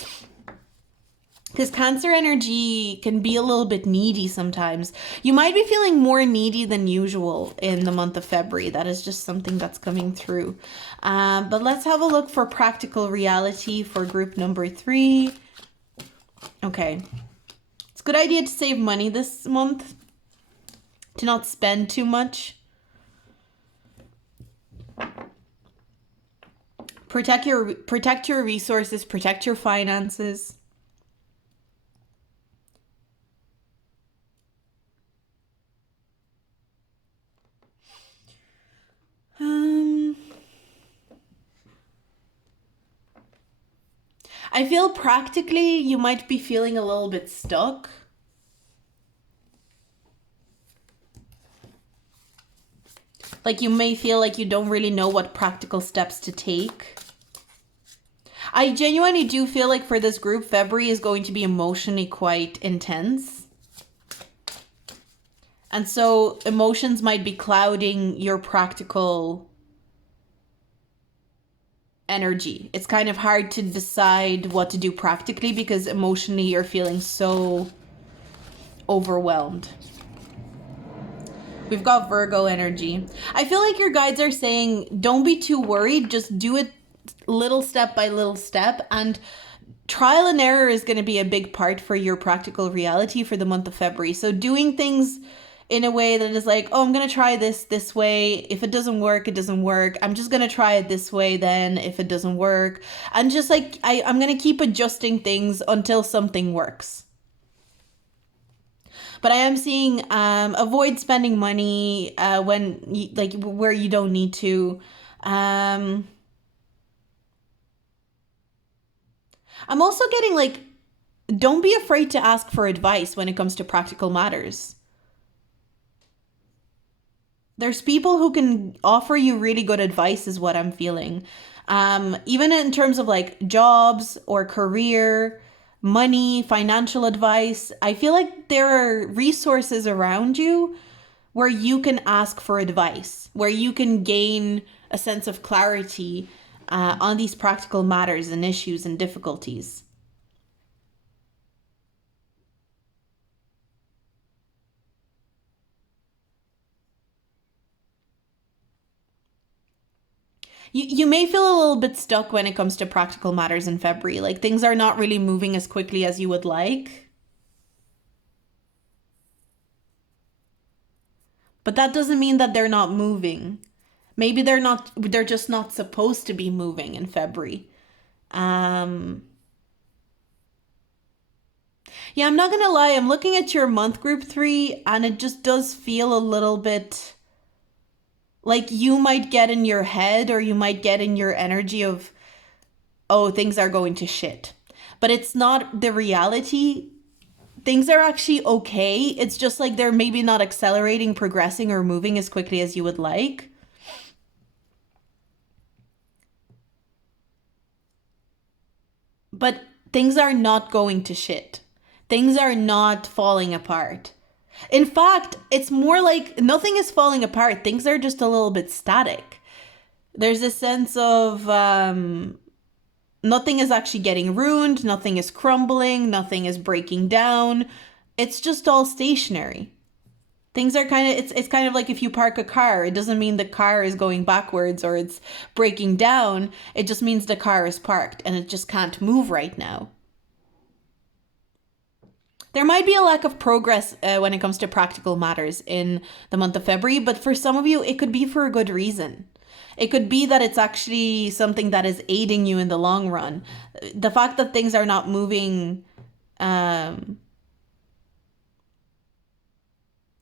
because Cancer energy can be a little bit needy sometimes. You might be feeling more needy than usual in the month of February. That is just something that's coming through. But let's have a look for practical reality for group number 3. Okay. It's a good idea to save money this month. To not spend too much. Protect your resources. Protect your finances. I feel practically you might be feeling a little bit stuck. Like you may feel like you don't really know what practical steps to take. I genuinely do feel like for this group, February is going to be emotionally quite intense. And so emotions might be clouding your practical energy. It's kind of hard to decide what to do practically because emotionally you're feeling so overwhelmed. We've got Virgo energy. I feel like your guides are saying don't be too worried, just do it little step by little step, and trial and error is going to be a big part for your practical reality for the month of February. So doing things in a way that is like, oh, I'm going to try this way. If it doesn't work, it doesn't work. I'm just going to try it this way then if it doesn't work. And just I'm going to keep adjusting things until something works. But I am seeing avoid spending money when like where you don't need to. Um, I'm also getting like, don't be afraid to ask for advice when it comes to practical matters. There's people who can offer you really good advice, is what I'm feeling. Even in terms of like jobs or career, money, financial advice, I feel like there are resources around you where you can ask for advice, where you can gain a sense of clarity on these practical matters and issues and difficulties. You may feel a little bit stuck when it comes to practical matters in February. Like things are not really moving as quickly as you would like. But that doesn't mean that they're not moving. Maybe they're just not supposed to be moving in February. Um yeah, I'm not gonna lie, I'm looking at your month group 3 and it just does feel a little bit like you might get in your head or you might get in your energy of, oh, things are going to shit. But it's not the reality. Things are actually okay. It's just like they're maybe not accelerating, progressing, or moving as quickly as you would like. But things are not going to shit. Things are not falling apart. In fact, it's more like nothing is falling apart. Things are just a little bit static. There's a sense of nothing is actually getting ruined, nothing is crumbling, nothing is breaking down. It's just all stationary. Things are kind of it's kind of like if you park a car, it doesn't mean the car is going backwards or it's breaking down. It just means the car is parked and it just can't move right now. There might be a lack of progress when it comes to practical matters in the month of February, but for some of you, it could be for a good reason. It could be that it's actually something that is aiding you in the long run. The fact that things are not moving, um,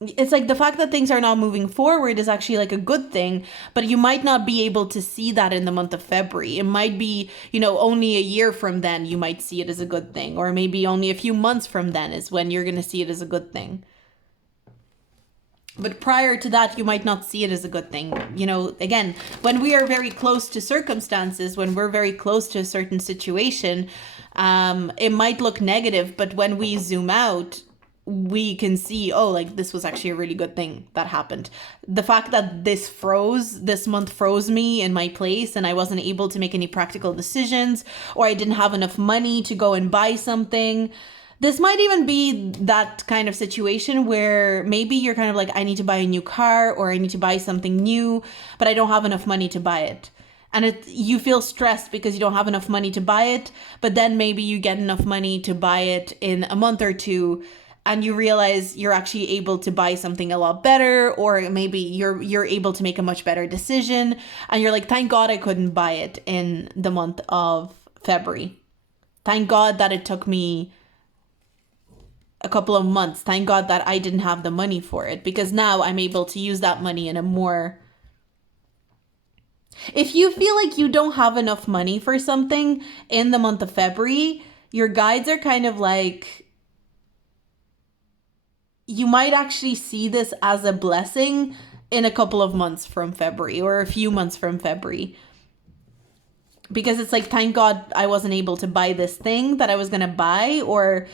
it's like the fact that things are not moving forward is actually like a good thing, but you might not be able to see that in the month of February. It might be, only a year from then you might see it as a good thing, or maybe only a few months from then is when you're going to see it as a good thing. But prior to that, you might not see it as a good thing. Again, when we are very close to circumstances, when we're very close to a certain situation, it might look negative, but when we zoom out, we can see, oh, like this was actually a really good thing that happened. The fact that this month froze me in my place and I wasn't able to make any practical decisions, or I didn't have enough money to go and buy something. This might even be that kind of situation where maybe you're kind of like, I need to buy a new car or I need to buy something new, but I don't have enough money to buy it. And you feel stressed because you don't have enough money to buy it, but then maybe you get enough money to buy it in a month or two and you realize you're actually able to buy something a lot better, or maybe you're able to make a much better decision and you're like, thank God I couldn't buy it in the month of February. Thank God that it took me a couple of months. Thank God that I didn't have the money for it, because now I'm able to use that money in a more... If you feel like you don't have enough money for something in the month of February, your guides are kind of like, you might actually see this as a blessing in a couple of months from February or a few months from February. Because it's like, thank God I wasn't able to buy this thing that I was going to buy, or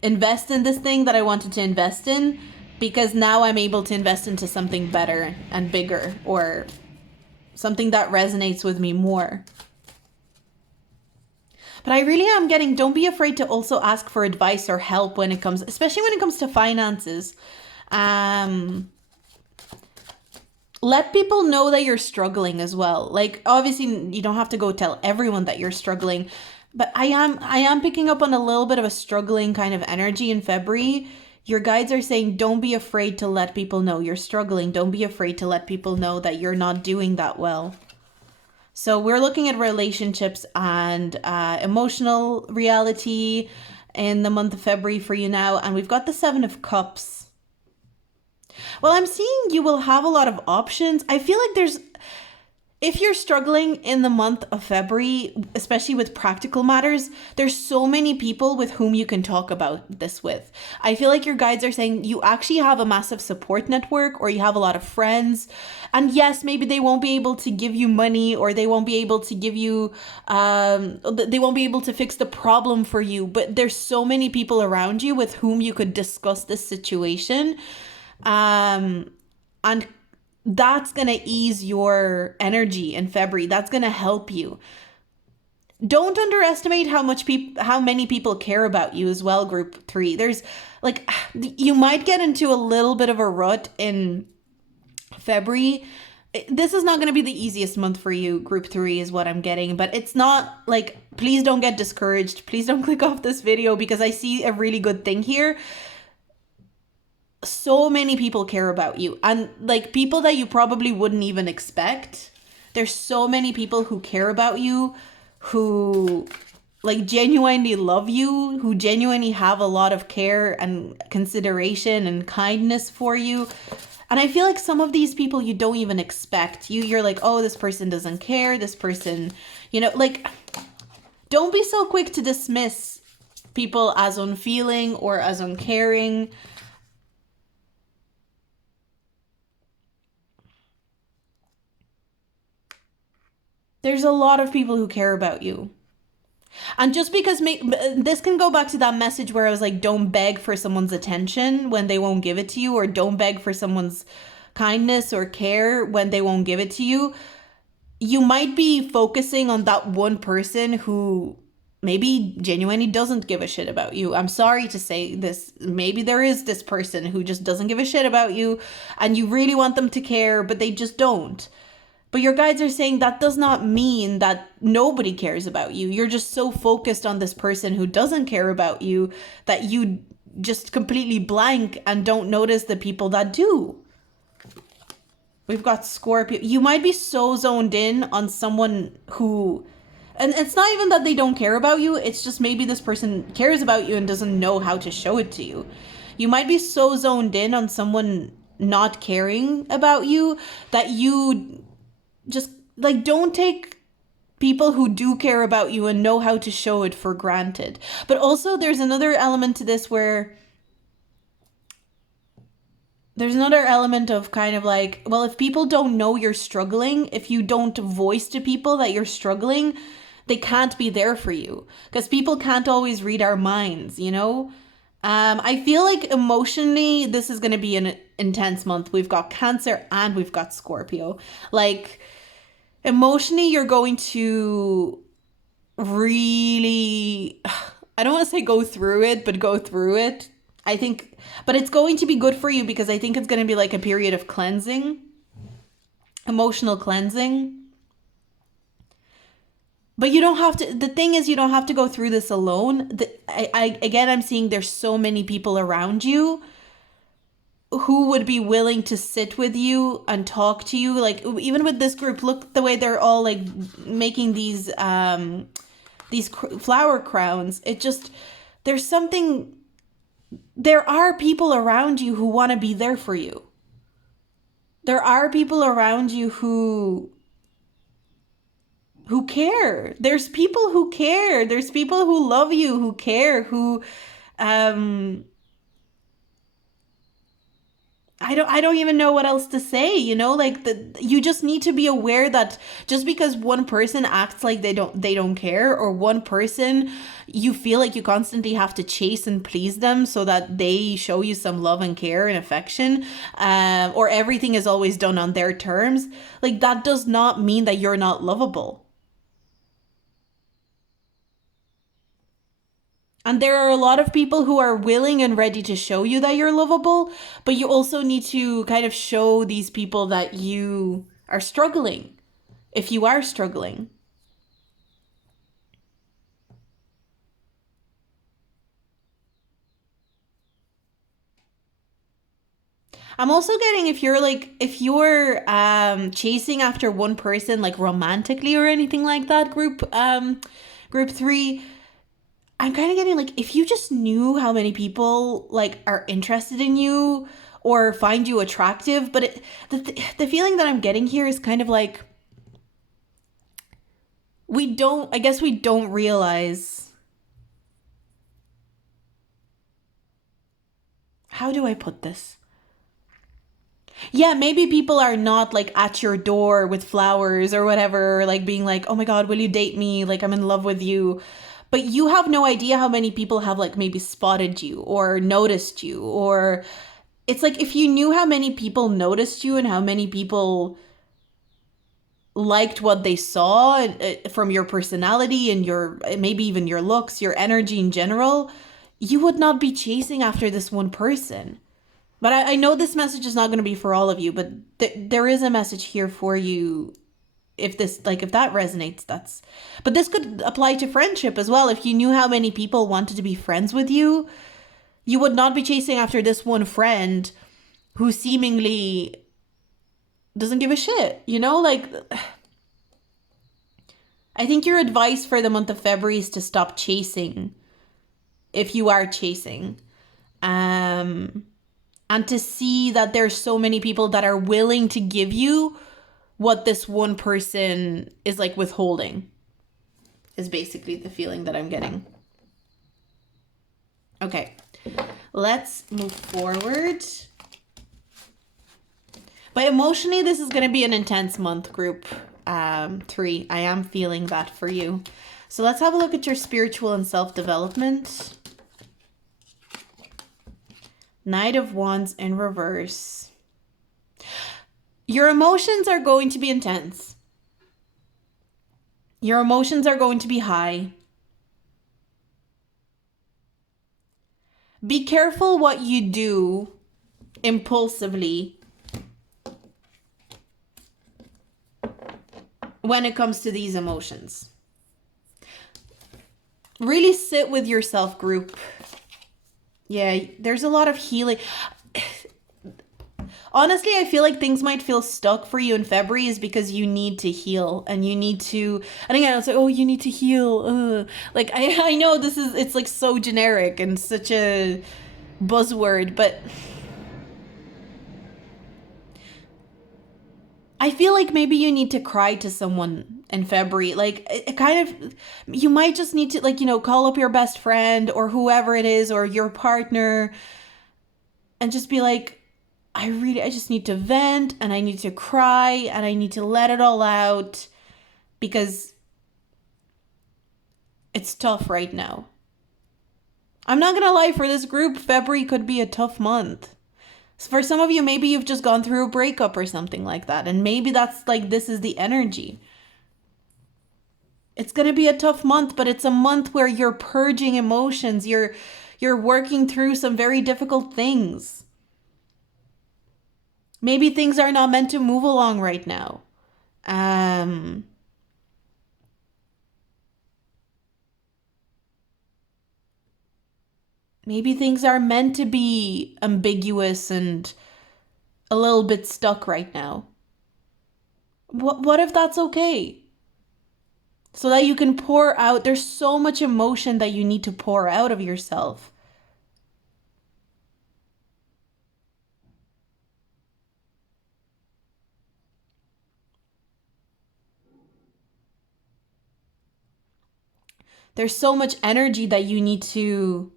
invest in this thing that I wanted to invest in, because now I'm able to invest into something better and bigger, or something that resonates with me more. But I really am getting, don't be afraid to also ask for advice or help when it comes, especially when it comes to finances. Let people know that you're struggling as well. Like, obviously you don't have to go tell everyone that you're struggling, but I am picking up on a little bit of a struggling kind of energy in February. Your guides are saying, don't be afraid to let people know you're struggling. Don't be afraid to let people know that you're not doing that well. So we're looking at relationships and emotional reality, in the month of February for you now, and we've got the Seven of Cups. Well, I'm seeing you will have a lot of options. I feel like if you're struggling in the month of February, especially with practical matters, there's so many people with whom you can talk about this with. I feel like your guides are saying you actually have a massive support network, or you have a lot of friends. And yes, maybe they won't be able to give you money, or they won't be able to give you, they won't be able to fix the problem for you. But there's so many people around you with whom you could discuss this situation. And that's going to ease your energy in February. That's going to help you. Don't underestimate how many people care about you as well, group 3. There's like, you might get into a little bit of a rut in February. This is not going to be the easiest month for you, group 3 is what I'm getting, but it's not like, please don't get discouraged. Please don't click off this video, because I see a really good thing here. So many people care about you, and like people that you probably wouldn't even expect. There's so many people who care about you, who like genuinely love you, who genuinely have a lot of care and consideration and kindness for you. And I feel like some of these people you don't even expect. You're like, oh, this person doesn't care, this person, like, don't be so quick to dismiss people as unfeeling or as uncaring. There's a lot of people who care about you. And just because this can go back to that message where I was like, don't beg for someone's attention when they won't give it to you, or don't beg for someone's kindness or care when they won't give it to you. You might be focusing on that one person who maybe genuinely doesn't give a shit about you. I'm sorry to say this. Maybe there is this person who just doesn't give a shit about you, and you really want them to care, but they just don't. But your guides are saying that does not mean that nobody cares about you. You're just so focused on this person who doesn't care about you that you just completely blank and don't notice the people that do. We've got Scorpio. You might be so zoned in on someone who, and it's not even that they don't care about you. It's just maybe this person cares about you and doesn't know how to show it to you. You might be so zoned in on someone not caring about you that you just like don't take people who do care about you and know how to show it for granted. But also there's another element to this where there's another element of kind of like, well, if people don't know you're struggling, if you don't voice to people that you're struggling, they can't be there for you, because people can't always read our minds, I feel like emotionally this is going to be an intense month. We've got Cancer and we've got Scorpio. Like, emotionally, you're going to really, I don't want to say go through it, but go through it. I think, but it's going to be good for you, because I think it's going to be like a period of cleansing, emotional cleansing. But you don't have to, the thing is, you don't have to go through this alone. I'm seeing there's so many people around you who would be willing to sit with you and talk to you. Like, even with this group, look the way they're all like making these flower crowns. It just, there are people around you who want to be there for you. There are people around you who care. There's people who care. There's people who love you, who care, who I don't even know what else to say, like you just need to be aware that just because one person acts like they don't care, or one person you feel like you constantly have to chase and please them so that they show you some love and care and affection, or everything is always done on their terms, like that does not mean that you're not lovable. And there are a lot of people who are willing and ready to show you that you're lovable, but you also need to kind of show these people that you are struggling, if you are struggling. I'm also getting, if you're chasing after one person, like romantically or anything like that, group 3, I'm kind of getting like, if you just knew how many people like are interested in you or find you attractive, but the feeling that I'm getting here is kind of like, I guess we don't realize. How do I put this? Yeah, maybe people are not like at your door with flowers or whatever, like being like, oh my God, will you date me? Like, I'm in love with you. But you have no idea how many people have like maybe spotted you or noticed you. Or it's like if you knew how many people noticed you and how many people liked what they saw from your personality and your maybe even your looks, your energy in general, you would not be chasing after this one person. But I know this message is not going to be for all of you, but there is a message here for you. If this, like, if that resonates, but this could apply to friendship as well. If you knew how many people wanted to be friends with you, you would not be chasing after this one friend who seemingly doesn't give a shit, you know? Like, I think your advice for the month of February is to stop chasing if you are chasing. And to see that there's so many people that are willing to give you what this one person is like withholding, is basically the feeling that I'm getting. Okay, let's move forward. But emotionally, this is going to be an intense month, group 3. I am feeling that for you. So let's have a look at your spiritual and self-development. Knight of Wands in reverse. Your emotions are going to be intense. Your emotions are going to be high. Be careful what you do impulsively when it comes to these emotions. Really sit with yourself, group. Yeah, there's a lot of healing. Honestly, I feel like things might feel stuck for you in February is because you need to heal and you need to, and again, it's like, oh, you need to heal. Like, I know it's like so generic and such a buzzword, but I feel like maybe you need to cry to someone in February. Like, it kind of, you might just need to, like, you know, call up your best friend or whoever it is or your partner and just be like, I just need to vent and I need to cry and I need to let it all out because it's tough right now. I'm not gonna lie, for this group, February could be a tough month. For some of you, maybe you've just gone through a breakup or something like that. And maybe that's like, this is the energy. It's going to be a tough month, but it's a month where you're purging emotions. You're working through some very difficult things. Maybe things are not meant to move along right now. Maybe things are meant to be ambiguous and a little bit stuck right now. What if that's okay? So that you can pour out. There's so much emotion that you need to pour out of yourself. There's so much energy that you need to...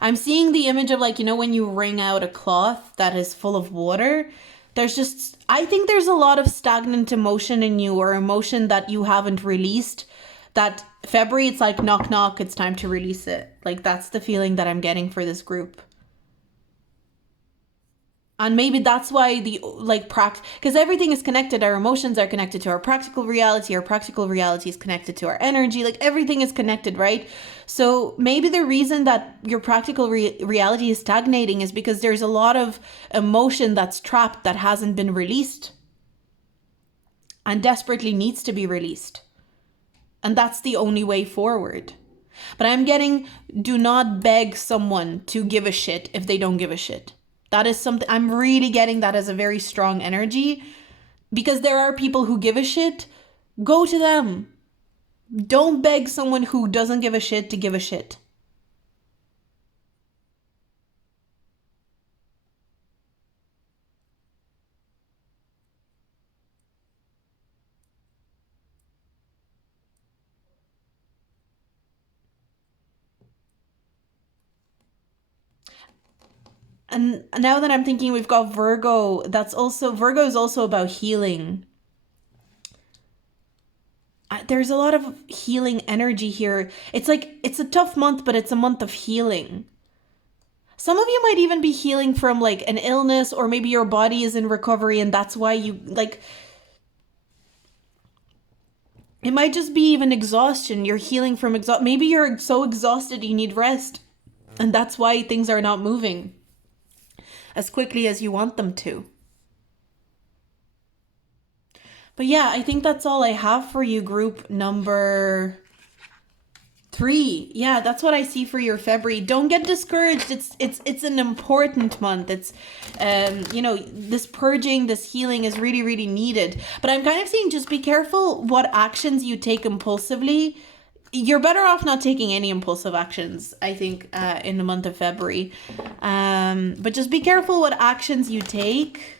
I'm seeing the image of, like, you know, when you wring out a cloth that is full of water, I think there's a lot of stagnant emotion in you or emotion that you haven't released, that February, it's like knock, knock, it's time to release it. Like, that's the feeling that I'm getting for this group. And maybe that's why because everything is connected. Our emotions are connected to our practical reality. Our practical reality is connected to our energy. Like, everything is connected, right? So maybe the reason that your practical reality is stagnating is because there's a lot of emotion that's trapped that hasn't been released and desperately needs to be released. And that's the only way forward. But I'm getting, do not beg someone to give a shit if they don't give a shit. That is something, I'm really getting that as a very strong energy, because there are people who give a shit. Go to them. Don't beg someone who doesn't give a shit to give a shit. And now that I'm thinking, we've got Virgo. Virgo is also about healing. There's a lot of healing energy here. It's like, it's a tough month, but it's a month of healing. Some of you might even be healing from like an illness, or maybe your body is in recovery and that's why you like, it might just be even exhaustion. You're healing from maybe you're so exhausted you need rest, and that's why things are not moving as quickly as you want them to. But yeah, I think that's all I have for you, group number 3. Yeah, that's what I see for your February. Don't get discouraged. It's an important month. It's this purging, this healing is really, really needed. But I'm kind of saying, just be careful what actions you take impulsively. You're better off not taking any impulsive actions, I think, in the month of February. But just be careful what actions you take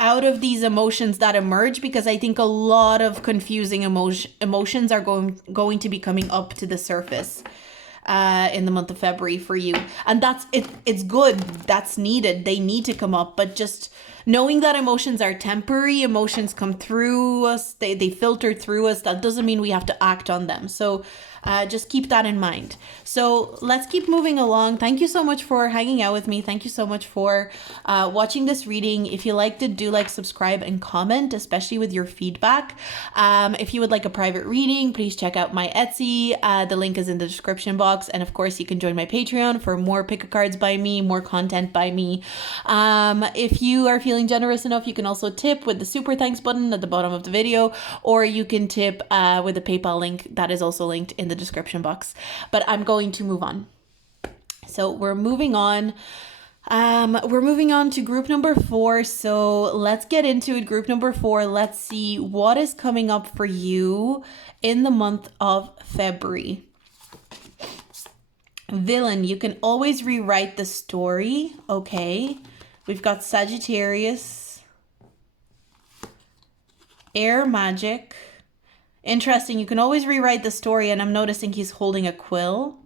out of these emotions that emerge, because I think a lot of confusing emotions are going to be coming up to the surface in the month of February for you. And that's it. It's good. That's needed. They need to come up. But just knowing that emotions are temporary, emotions come through us, they filter through us. That doesn't mean we have to act on them. So just keep that in mind. So let's keep moving along. Thank you so much for hanging out with me. Thank you so much for watching this reading. If you liked it, do like, subscribe, and comment, especially with your feedback. If you would like a private reading, please check out my Etsy. The link is in the description box. And of course, you can join my Patreon for more pick a cards by me, more content by me. If you are feeling generous enough, you can also tip with the super thanks button at the bottom of the video, or you can tip with the PayPal link that is also linked in the description box. But I'm going to move on. So we're moving on. We're moving on to group number 4. So let's get into it. Group number 4. Let's see what is coming up for you in the month of February. Villain, you can always rewrite the story. Okay. We've got Sagittarius. Air magic. Interesting. You can always rewrite the story, and I'm noticing he's holding a quill.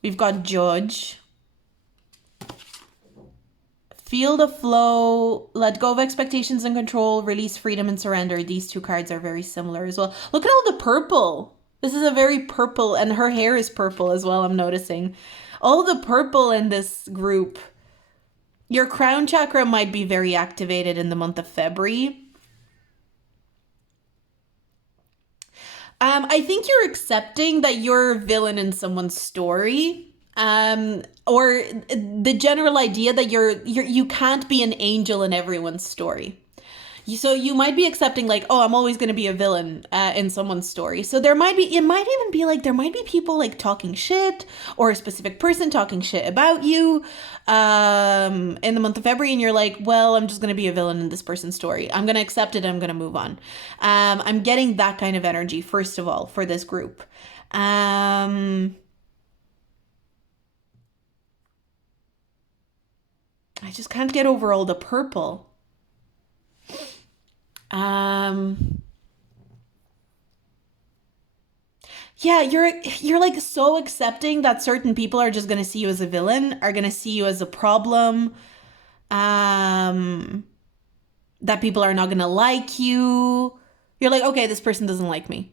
We've got Judge. Feel the flow. Let go of expectations and control. Release freedom and surrender. These 2 cards are very similar as well. Look at all the purple. This is a very purple, and her hair is purple as well, I'm noticing. All the purple in this group. Your crown chakra might be very activated in the month of February. I think you're accepting that you're a villain in someone's story, or the general idea that you can't be an angel in everyone's story. So you might be accepting like, oh, I'm always going to be a villain in someone's story. So it might even be like, there might be people like talking shit, or a specific person talking shit about you in the month of February. And you're like, well, I'm just going to be a villain in this person's story. I'm going to accept it. I'm going to move on. I'm getting that kind of energy, first of all, for this group. I just can't get over all the purple. Yeah, you're like so accepting that certain people are just gonna see you as a villain, are gonna see you as a problem, that people are not gonna like you. You're like, okay, this person doesn't like me.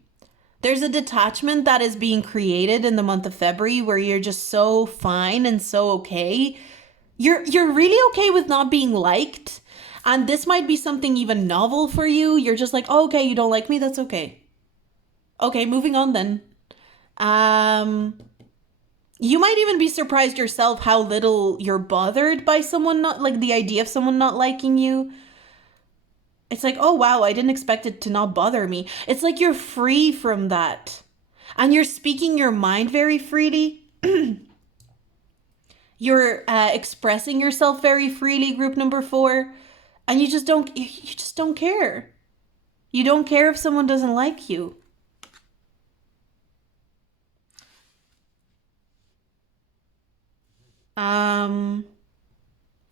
There's a detachment that is being created in the month of February where you're just so fine and so okay. You're really okay with not being liked. And this might be something even novel for you. You're just like, oh, okay, you don't like me? That's okay. Okay, moving on then. You might even be surprised yourself how little you're bothered by someone not, like the idea of someone not liking you. It's like, oh, wow, I didn't expect it to not bother me. It's like you're free from that. And you're speaking your mind very freely. You're expressing yourself very freely, group number 4. And you just don't care. You don't care if someone doesn't like you.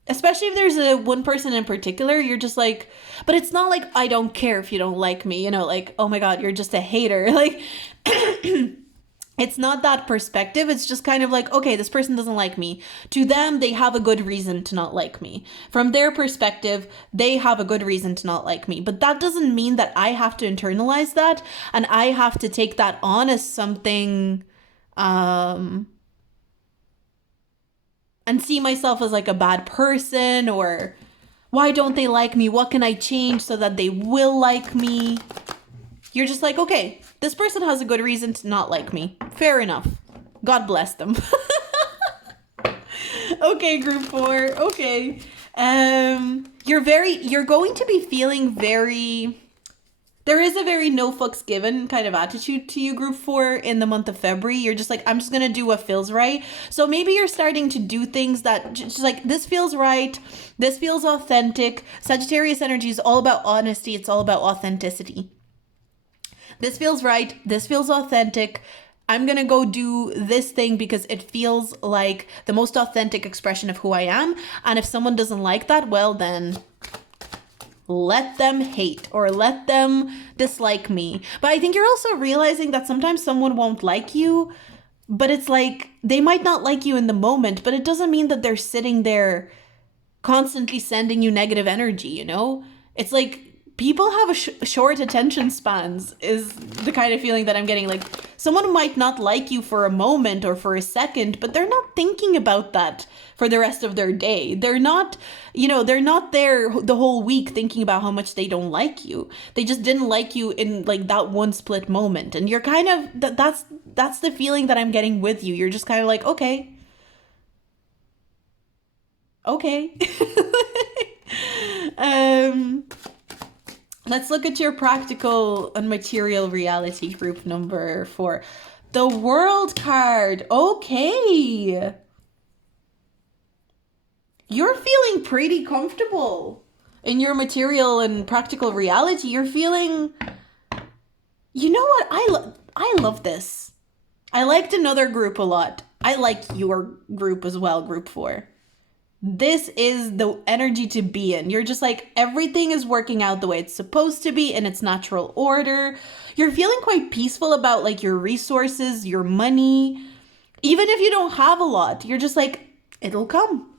Especially if there's one person in particular, you're just like, but it's not like, I don't care if you don't like me, like, oh my God, you're just a hater. Like, It's not that perspective. It's just kind of like, okay, this person doesn't like me. To them, they have a good reason to not like me. From their perspective, they have a good reason to not like me. But that doesn't mean that I have to internalize that and I have to take that on as something um and see myself as like a bad person, or why don't they like me? What can I change so that they will like me? You're just like, okay, this person has a good reason to not like me. Fair enough. God bless them. Okay, group 4. Okay. You're going to be feeling very, there is a very no fucks given kind of attitude to you, group 4, in the month of February. You're just like, I'm just going to do what feels right. So maybe you're starting to do things that just like, this feels right. This feels authentic. Sagittarius energy is all about honesty. It's all about authenticity. This feels right. This feels authentic. I'm going to go do this thing because it feels like the most authentic expression of who I am. And if someone doesn't like that, well, then let them hate or let them dislike me. But I think you're also realizing that sometimes someone won't like you, but it's like they might not like you in the moment, but it doesn't mean that they're sitting there constantly sending you negative energy, you know? It's like people have a short attention spans is the kind of feeling that I'm getting. Like someone might not like you for a moment or for a second, but they're not thinking about that for the rest of their day. They're not, they're not there the whole week thinking about how much they don't like you. They just didn't like you in like that one split moment. And you're kind of, that's the feeling that I'm getting with you. You're just kind of like, okay. um Let's look at your practical and material reality, group number 4. The World card. Okay. You're feeling pretty comfortable in your material and practical reality. You're feeling, you know what? I love this. I liked another group a lot. I like your group as well, group 4. This is the energy to be in. You're just like, everything is working out the way it's supposed to be in its natural order. You're feeling quite peaceful about like your resources, your money. Even if you don't have a lot, you're just like, it'll come.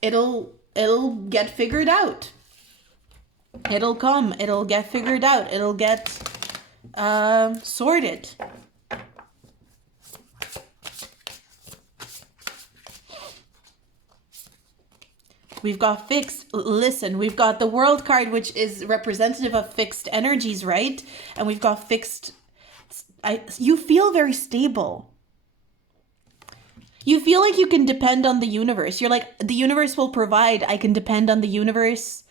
It'll get figured out. It'll come. It'll get figured out. It'll get sorted. We've got fixed. Listen, we've got the World card, which is representative of fixed energies, right? And we've got fixed. You feel very stable. You feel like you can depend on the universe. You're like, the universe will provide. I can depend on the universe.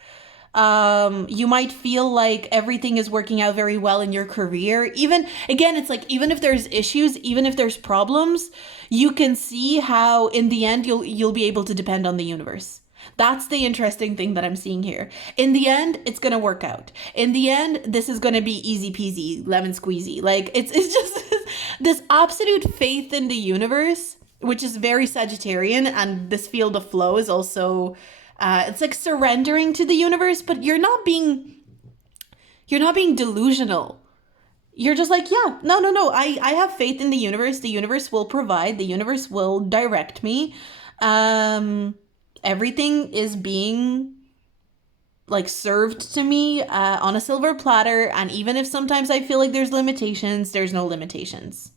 You might feel like everything is working out very well in your career. Even, again, it's like, even if there's issues, even if there's problems, you can see how in the end you'll be able to depend on the universe. That's the interesting thing that I'm seeing here. In the end, it's going to work out. In the end, this is going to be easy peasy, lemon squeezy. Like it's just this absolute faith in the universe, which is very Sagittarian. And this field of flow is also, it's like surrendering to the universe, but you're not being delusional. You're just like, yeah, no. I have faith in the universe. The universe will provide. The universe will direct me. Everything is being like served to me on a silver platter. And even if sometimes I feel like there's limitations, there's no limitations.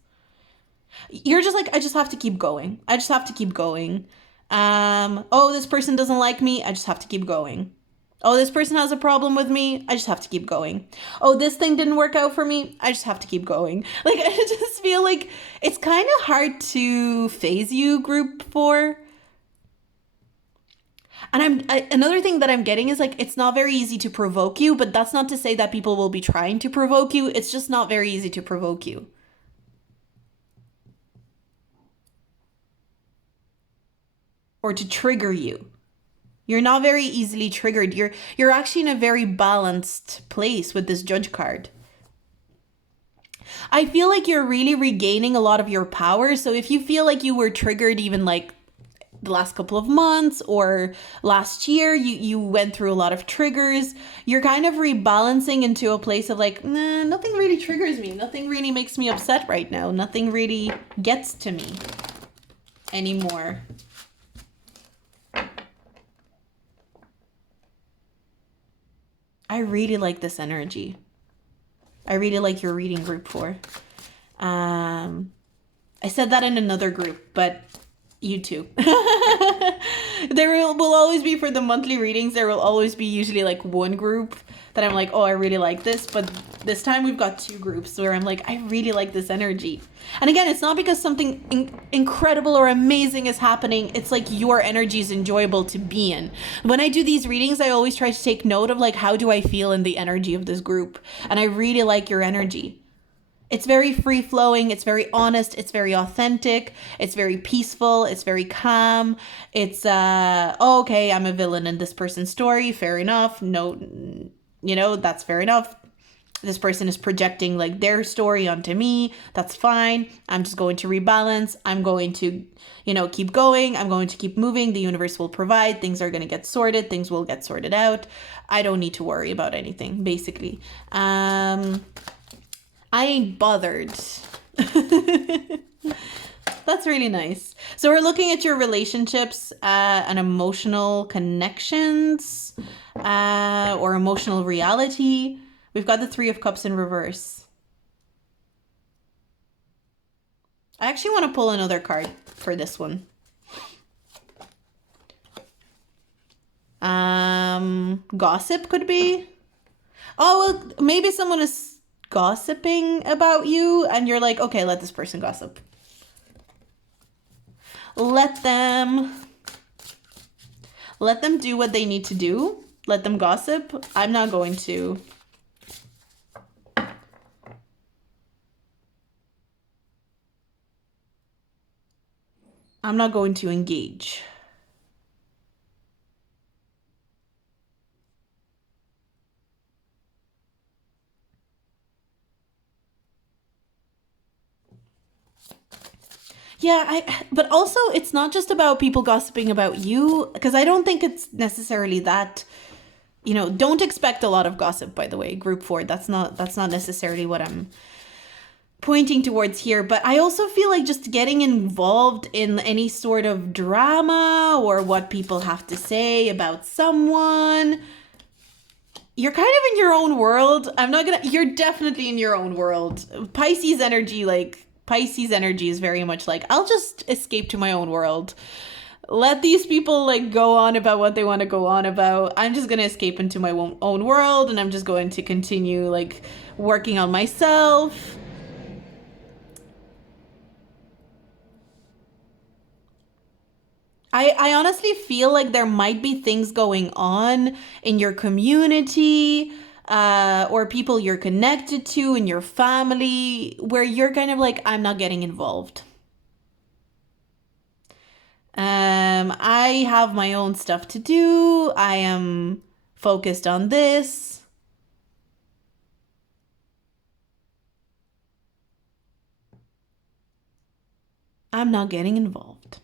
You're just like, I just have to keep going. I just have to keep going. Oh, this person doesn't like me. I just have to keep going. Oh, this person has a problem with me. I just have to keep going. Oh, this thing didn't work out for me. I just have to keep going. Like, I just feel like it's kind of hard to phase you, group 4. And another thing that I'm getting is like, it's not very easy to provoke you, but that's not to say that people will be trying to provoke you. It's just not very easy to provoke you. Or to trigger you. You're not very easily triggered. You're actually in a very balanced place with this Judge card. I feel like you're really regaining a lot of your power. So if you feel like you were triggered even like the last couple of months or last year you went through a lot of triggers. You're kind of rebalancing into a place of like, nah, nothing really triggers me. Nothing really makes me upset right now. Nothing really gets to me anymore. I really like this energy. I really like your reading, group 4. I said that in another group, but you too. There will always be, for the monthly readings, there will always be usually like one group that I'm like, oh, I really like this. But this time we've got 2 groups where I'm like, I really like this energy. And again, it's not because something incredible or amazing is happening. It's like your energy is enjoyable to be in. When I do these readings, I always try to take note of like, how do I feel in the energy of this group? And I really like your energy. It's very free flowing. It's very honest. It's very authentic. It's very peaceful. It's very calm. It's, oh, okay, I'm a villain in this person's story. Fair enough. No, that's fair enough. This person is projecting like their story onto me. That's fine. I'm just going to rebalance. I'm going to, keep going. I'm going to keep moving. The universe will provide. Things are going to get sorted. Things will get sorted out. I don't need to worry about anything, basically. I ain't bothered. That's really nice. So we're looking at your relationships and emotional connections or emotional reality. We've got the 3 of Cups in reverse. I actually want to pull another card for this one. Gossip could be. Oh, well, maybe someone is gossiping about you and you're like, okay, let this person gossip. Let them do what they need to do. Let them gossip. I'm not going to. I'm not going to engage. Yeah, but also it's not just about people gossiping about you, because I don't think it's necessarily that, don't expect a lot of gossip, by the way, group 4. That's not necessarily what I'm pointing towards here. But I also feel like just getting involved in any sort of drama or what people have to say about someone, you're kind of in your own world. You're definitely in your own world. Pisces energy is very much like, I'll just escape to my own world. Let these people like go on about what they want to go on about. I'm just going to escape into my own world, and I'm just going to continue like working on myself. I honestly feel like there might be things going on in your community or people you're connected to in your family where you're kind of like, I'm not getting involved. I have my own stuff to do. I am focused on this. I'm not getting involved.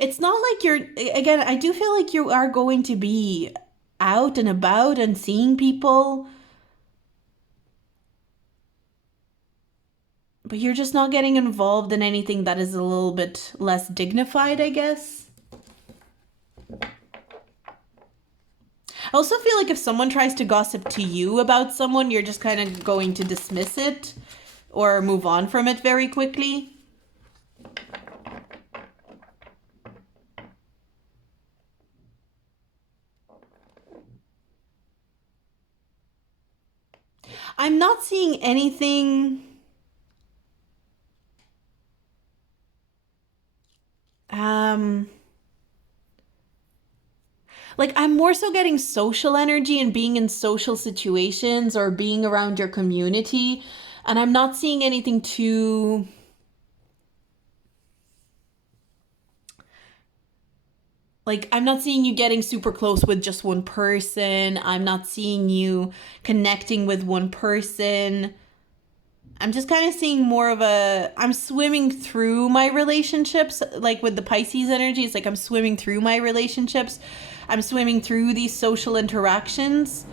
It's not like again, I do feel like you are going to be out and about and seeing people, but you're just not getting involved in anything that is a little bit less dignified, I guess. I also feel like if someone tries to gossip to you about someone, you're just kind of going to dismiss it or move on from it very quickly. I'm not seeing anything Like, I'm more so getting social energy and being in social situations or being around your community. And I'm not seeing anything too, like, I'm not seeing you getting super close with just one person. I'm not seeing you connecting with one person. I'm just kind of seeing more of I'm swimming through my relationships, like with the Pisces energy. It's like I'm swimming through my relationships. I'm swimming through these social interactions.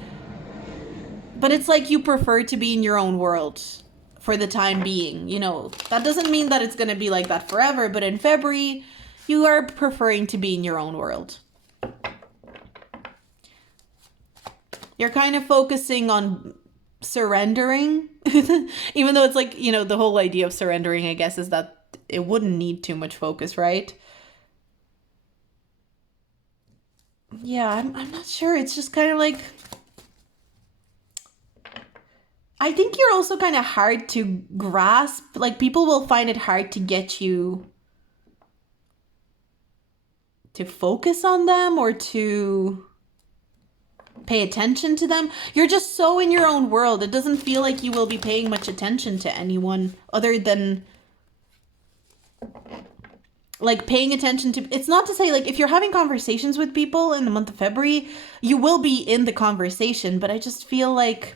But it's like you prefer to be in your own world for the time being. You know, that doesn't mean that it's going to be like that forever, but in February, you are preferring to be in your own world. You're kind of focusing on surrendering, even though it's like, you know, the whole idea of surrendering, I guess, is that it wouldn't need too much focus, right? Yeah, I'm not sure. It's just kind of like, I think you're also kind of hard to grasp. Like, people will find it hard to get you to focus on them or to pay attention to them. You're just so in your own world. It doesn't feel like you will be paying much attention to anyone other than like paying attention to. It's not to say like if you're having conversations with people in the month of February, you will be in the conversation, but I just feel like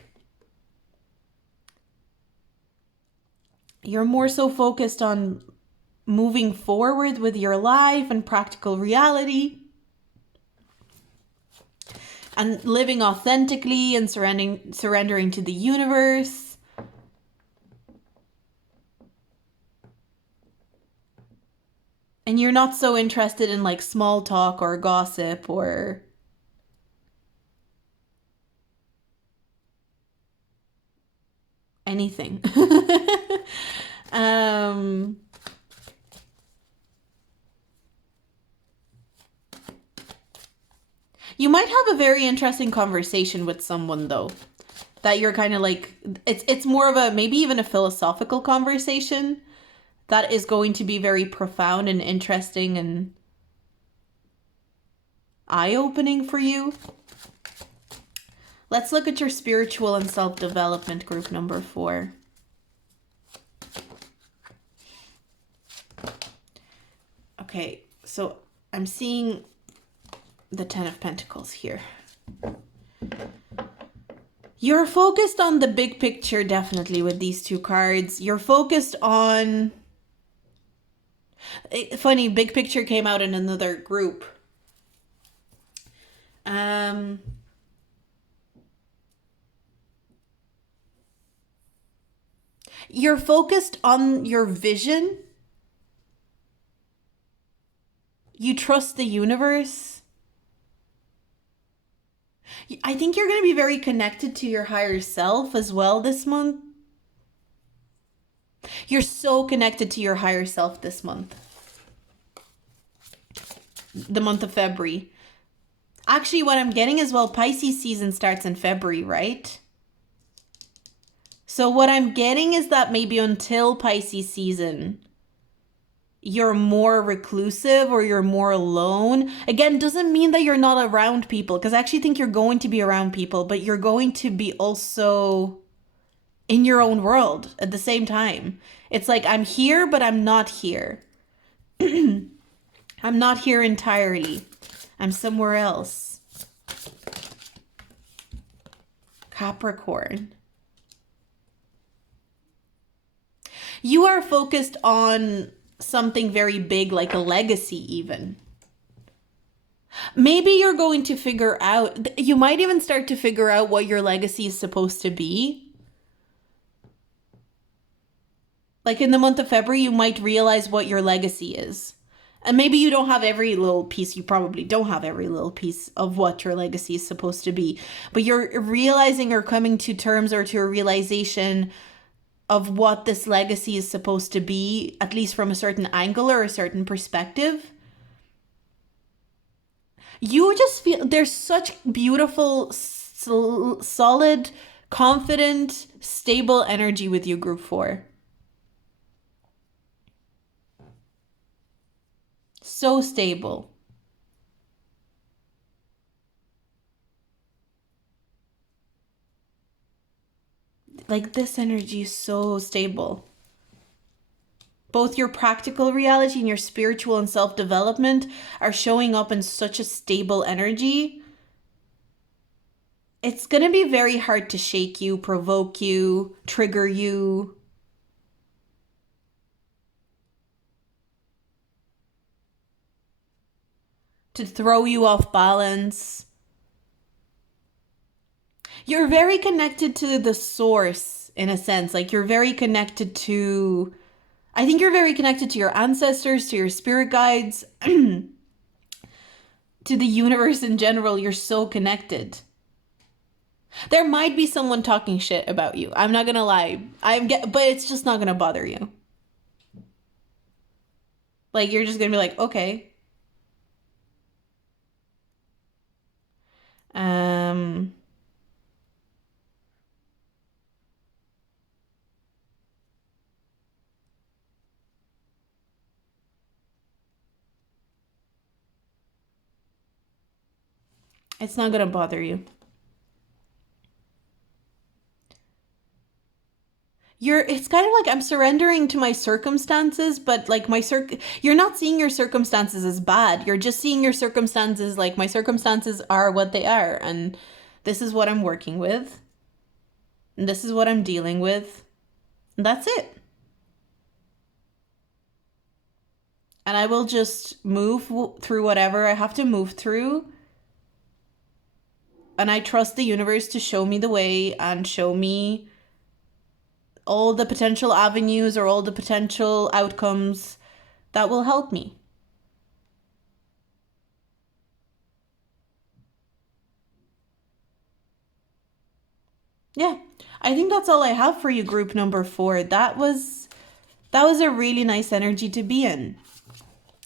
you're more so focused on moving forward with your life and practical reality and living authentically and surrendering to the universe. And you're not so interested in like small talk or gossip or anything. um you might have a very interesting conversation with someone though. That you're kind of like it's more of a maybe even a philosophical conversation that is going to be very profound and interesting and eye-opening for you. Let's look at your spiritual and self-development group number 4. Okay, so I'm seeing the 10 of Pentacles here. You're focused on the big picture, definitely, with these 2 cards. You're focused on... Funny, big picture came out in another group. You're focused on your vision. You trust the universe. I think you're going to be very connected to your higher self as well this month. You're so connected to your higher self this month. The month of February. Actually, what I'm getting as well, Pisces season starts in February, right? So what I'm getting is that maybe until Pisces season, you're more reclusive or you're more alone. Again, doesn't mean that you're not around people, because I actually think you're going to be around people, but you're going to be also in your own world at the same time. It's like, I'm here, but I'm not here. I'm not here entirely. I'm somewhere else. Capricorn. You are focused on something very big, like a legacy even. Maybe you're going to figure out, you might even start to figure out what your legacy is supposed to be. Like in the month of February, you might realize what your legacy is. And maybe you don't have every little piece, you probably don't have every little piece of what your legacy is supposed to be. But you're realizing or coming to terms or to a realization of what this legacy is supposed to be, at least from a certain angle or a certain perspective. You just feel there's such beautiful, solid, confident, stable energy with you, group 4. So stable. Like, this energy is so stable. Both your practical reality and your spiritual and self-development are showing up in such a stable energy. It's going to be very hard to shake you, provoke you, trigger you. To throw you off balance. You're very connected to the source in a sense. Like, you're very connected to, I think you're very connected to your ancestors, to your spirit guides, to the universe in general. You're so connected. There might be someone talking shit about you. I'm not gonna lie. But it's just not gonna bother you. Like, you're just gonna be like, okay. Um, it's not gonna bother you. It's kind of like I'm surrendering to my circumstances, but like you're not seeing your circumstances as bad. You're just seeing your circumstances like my circumstances are what they are, and this is what I'm working with, and this is what I'm dealing with. And that's it. And I will just move through whatever I have to move through. And I trust the universe to show me the way and show me all the potential avenues or all the potential outcomes that will help me. Yeah, I think that's all I have for you, group number 4. That was a really nice energy to be in.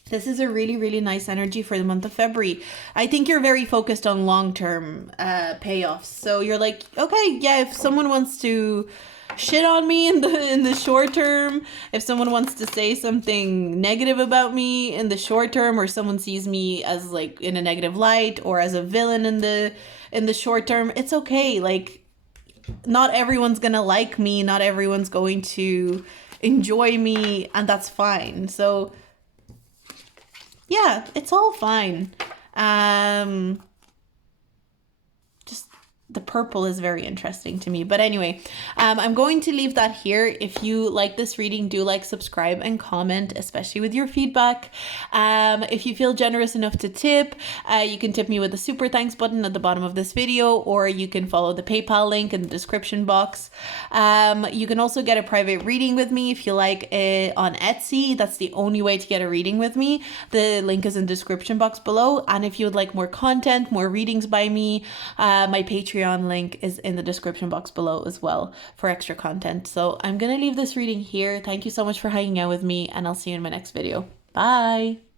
This is a really, really nice energy for the month of February. I think you're very focused on long-term payoffs. So you're like, okay, yeah, if someone wants to shit on me in the short term, if someone wants to say something negative about me in the short term, or someone sees me as like in a negative light or as a villain in the short term, it's okay. Like, not everyone's gonna like me, not everyone's going to enjoy me, and that's fine. So yeah, it's all fine. Just the purple is very interesting to me. But anyway, I'm going to leave that here. If you like this reading, do like, subscribe, and comment, especially with your feedback. If you feel generous enough to tip, you can tip me with the super thanks button at the bottom of this video, or you can follow the PayPal link in the description box. You can also get a private reading with me if you like on Etsy. That's the only way to get a reading with me. The link is in the description box below. And if you would like more content, more readings by me, my Patreon link is in the description box below as well for extra content. So I'm gonna leave this reading here. Thank you so much for hanging out with me, and I'll see you in my next video. Bye.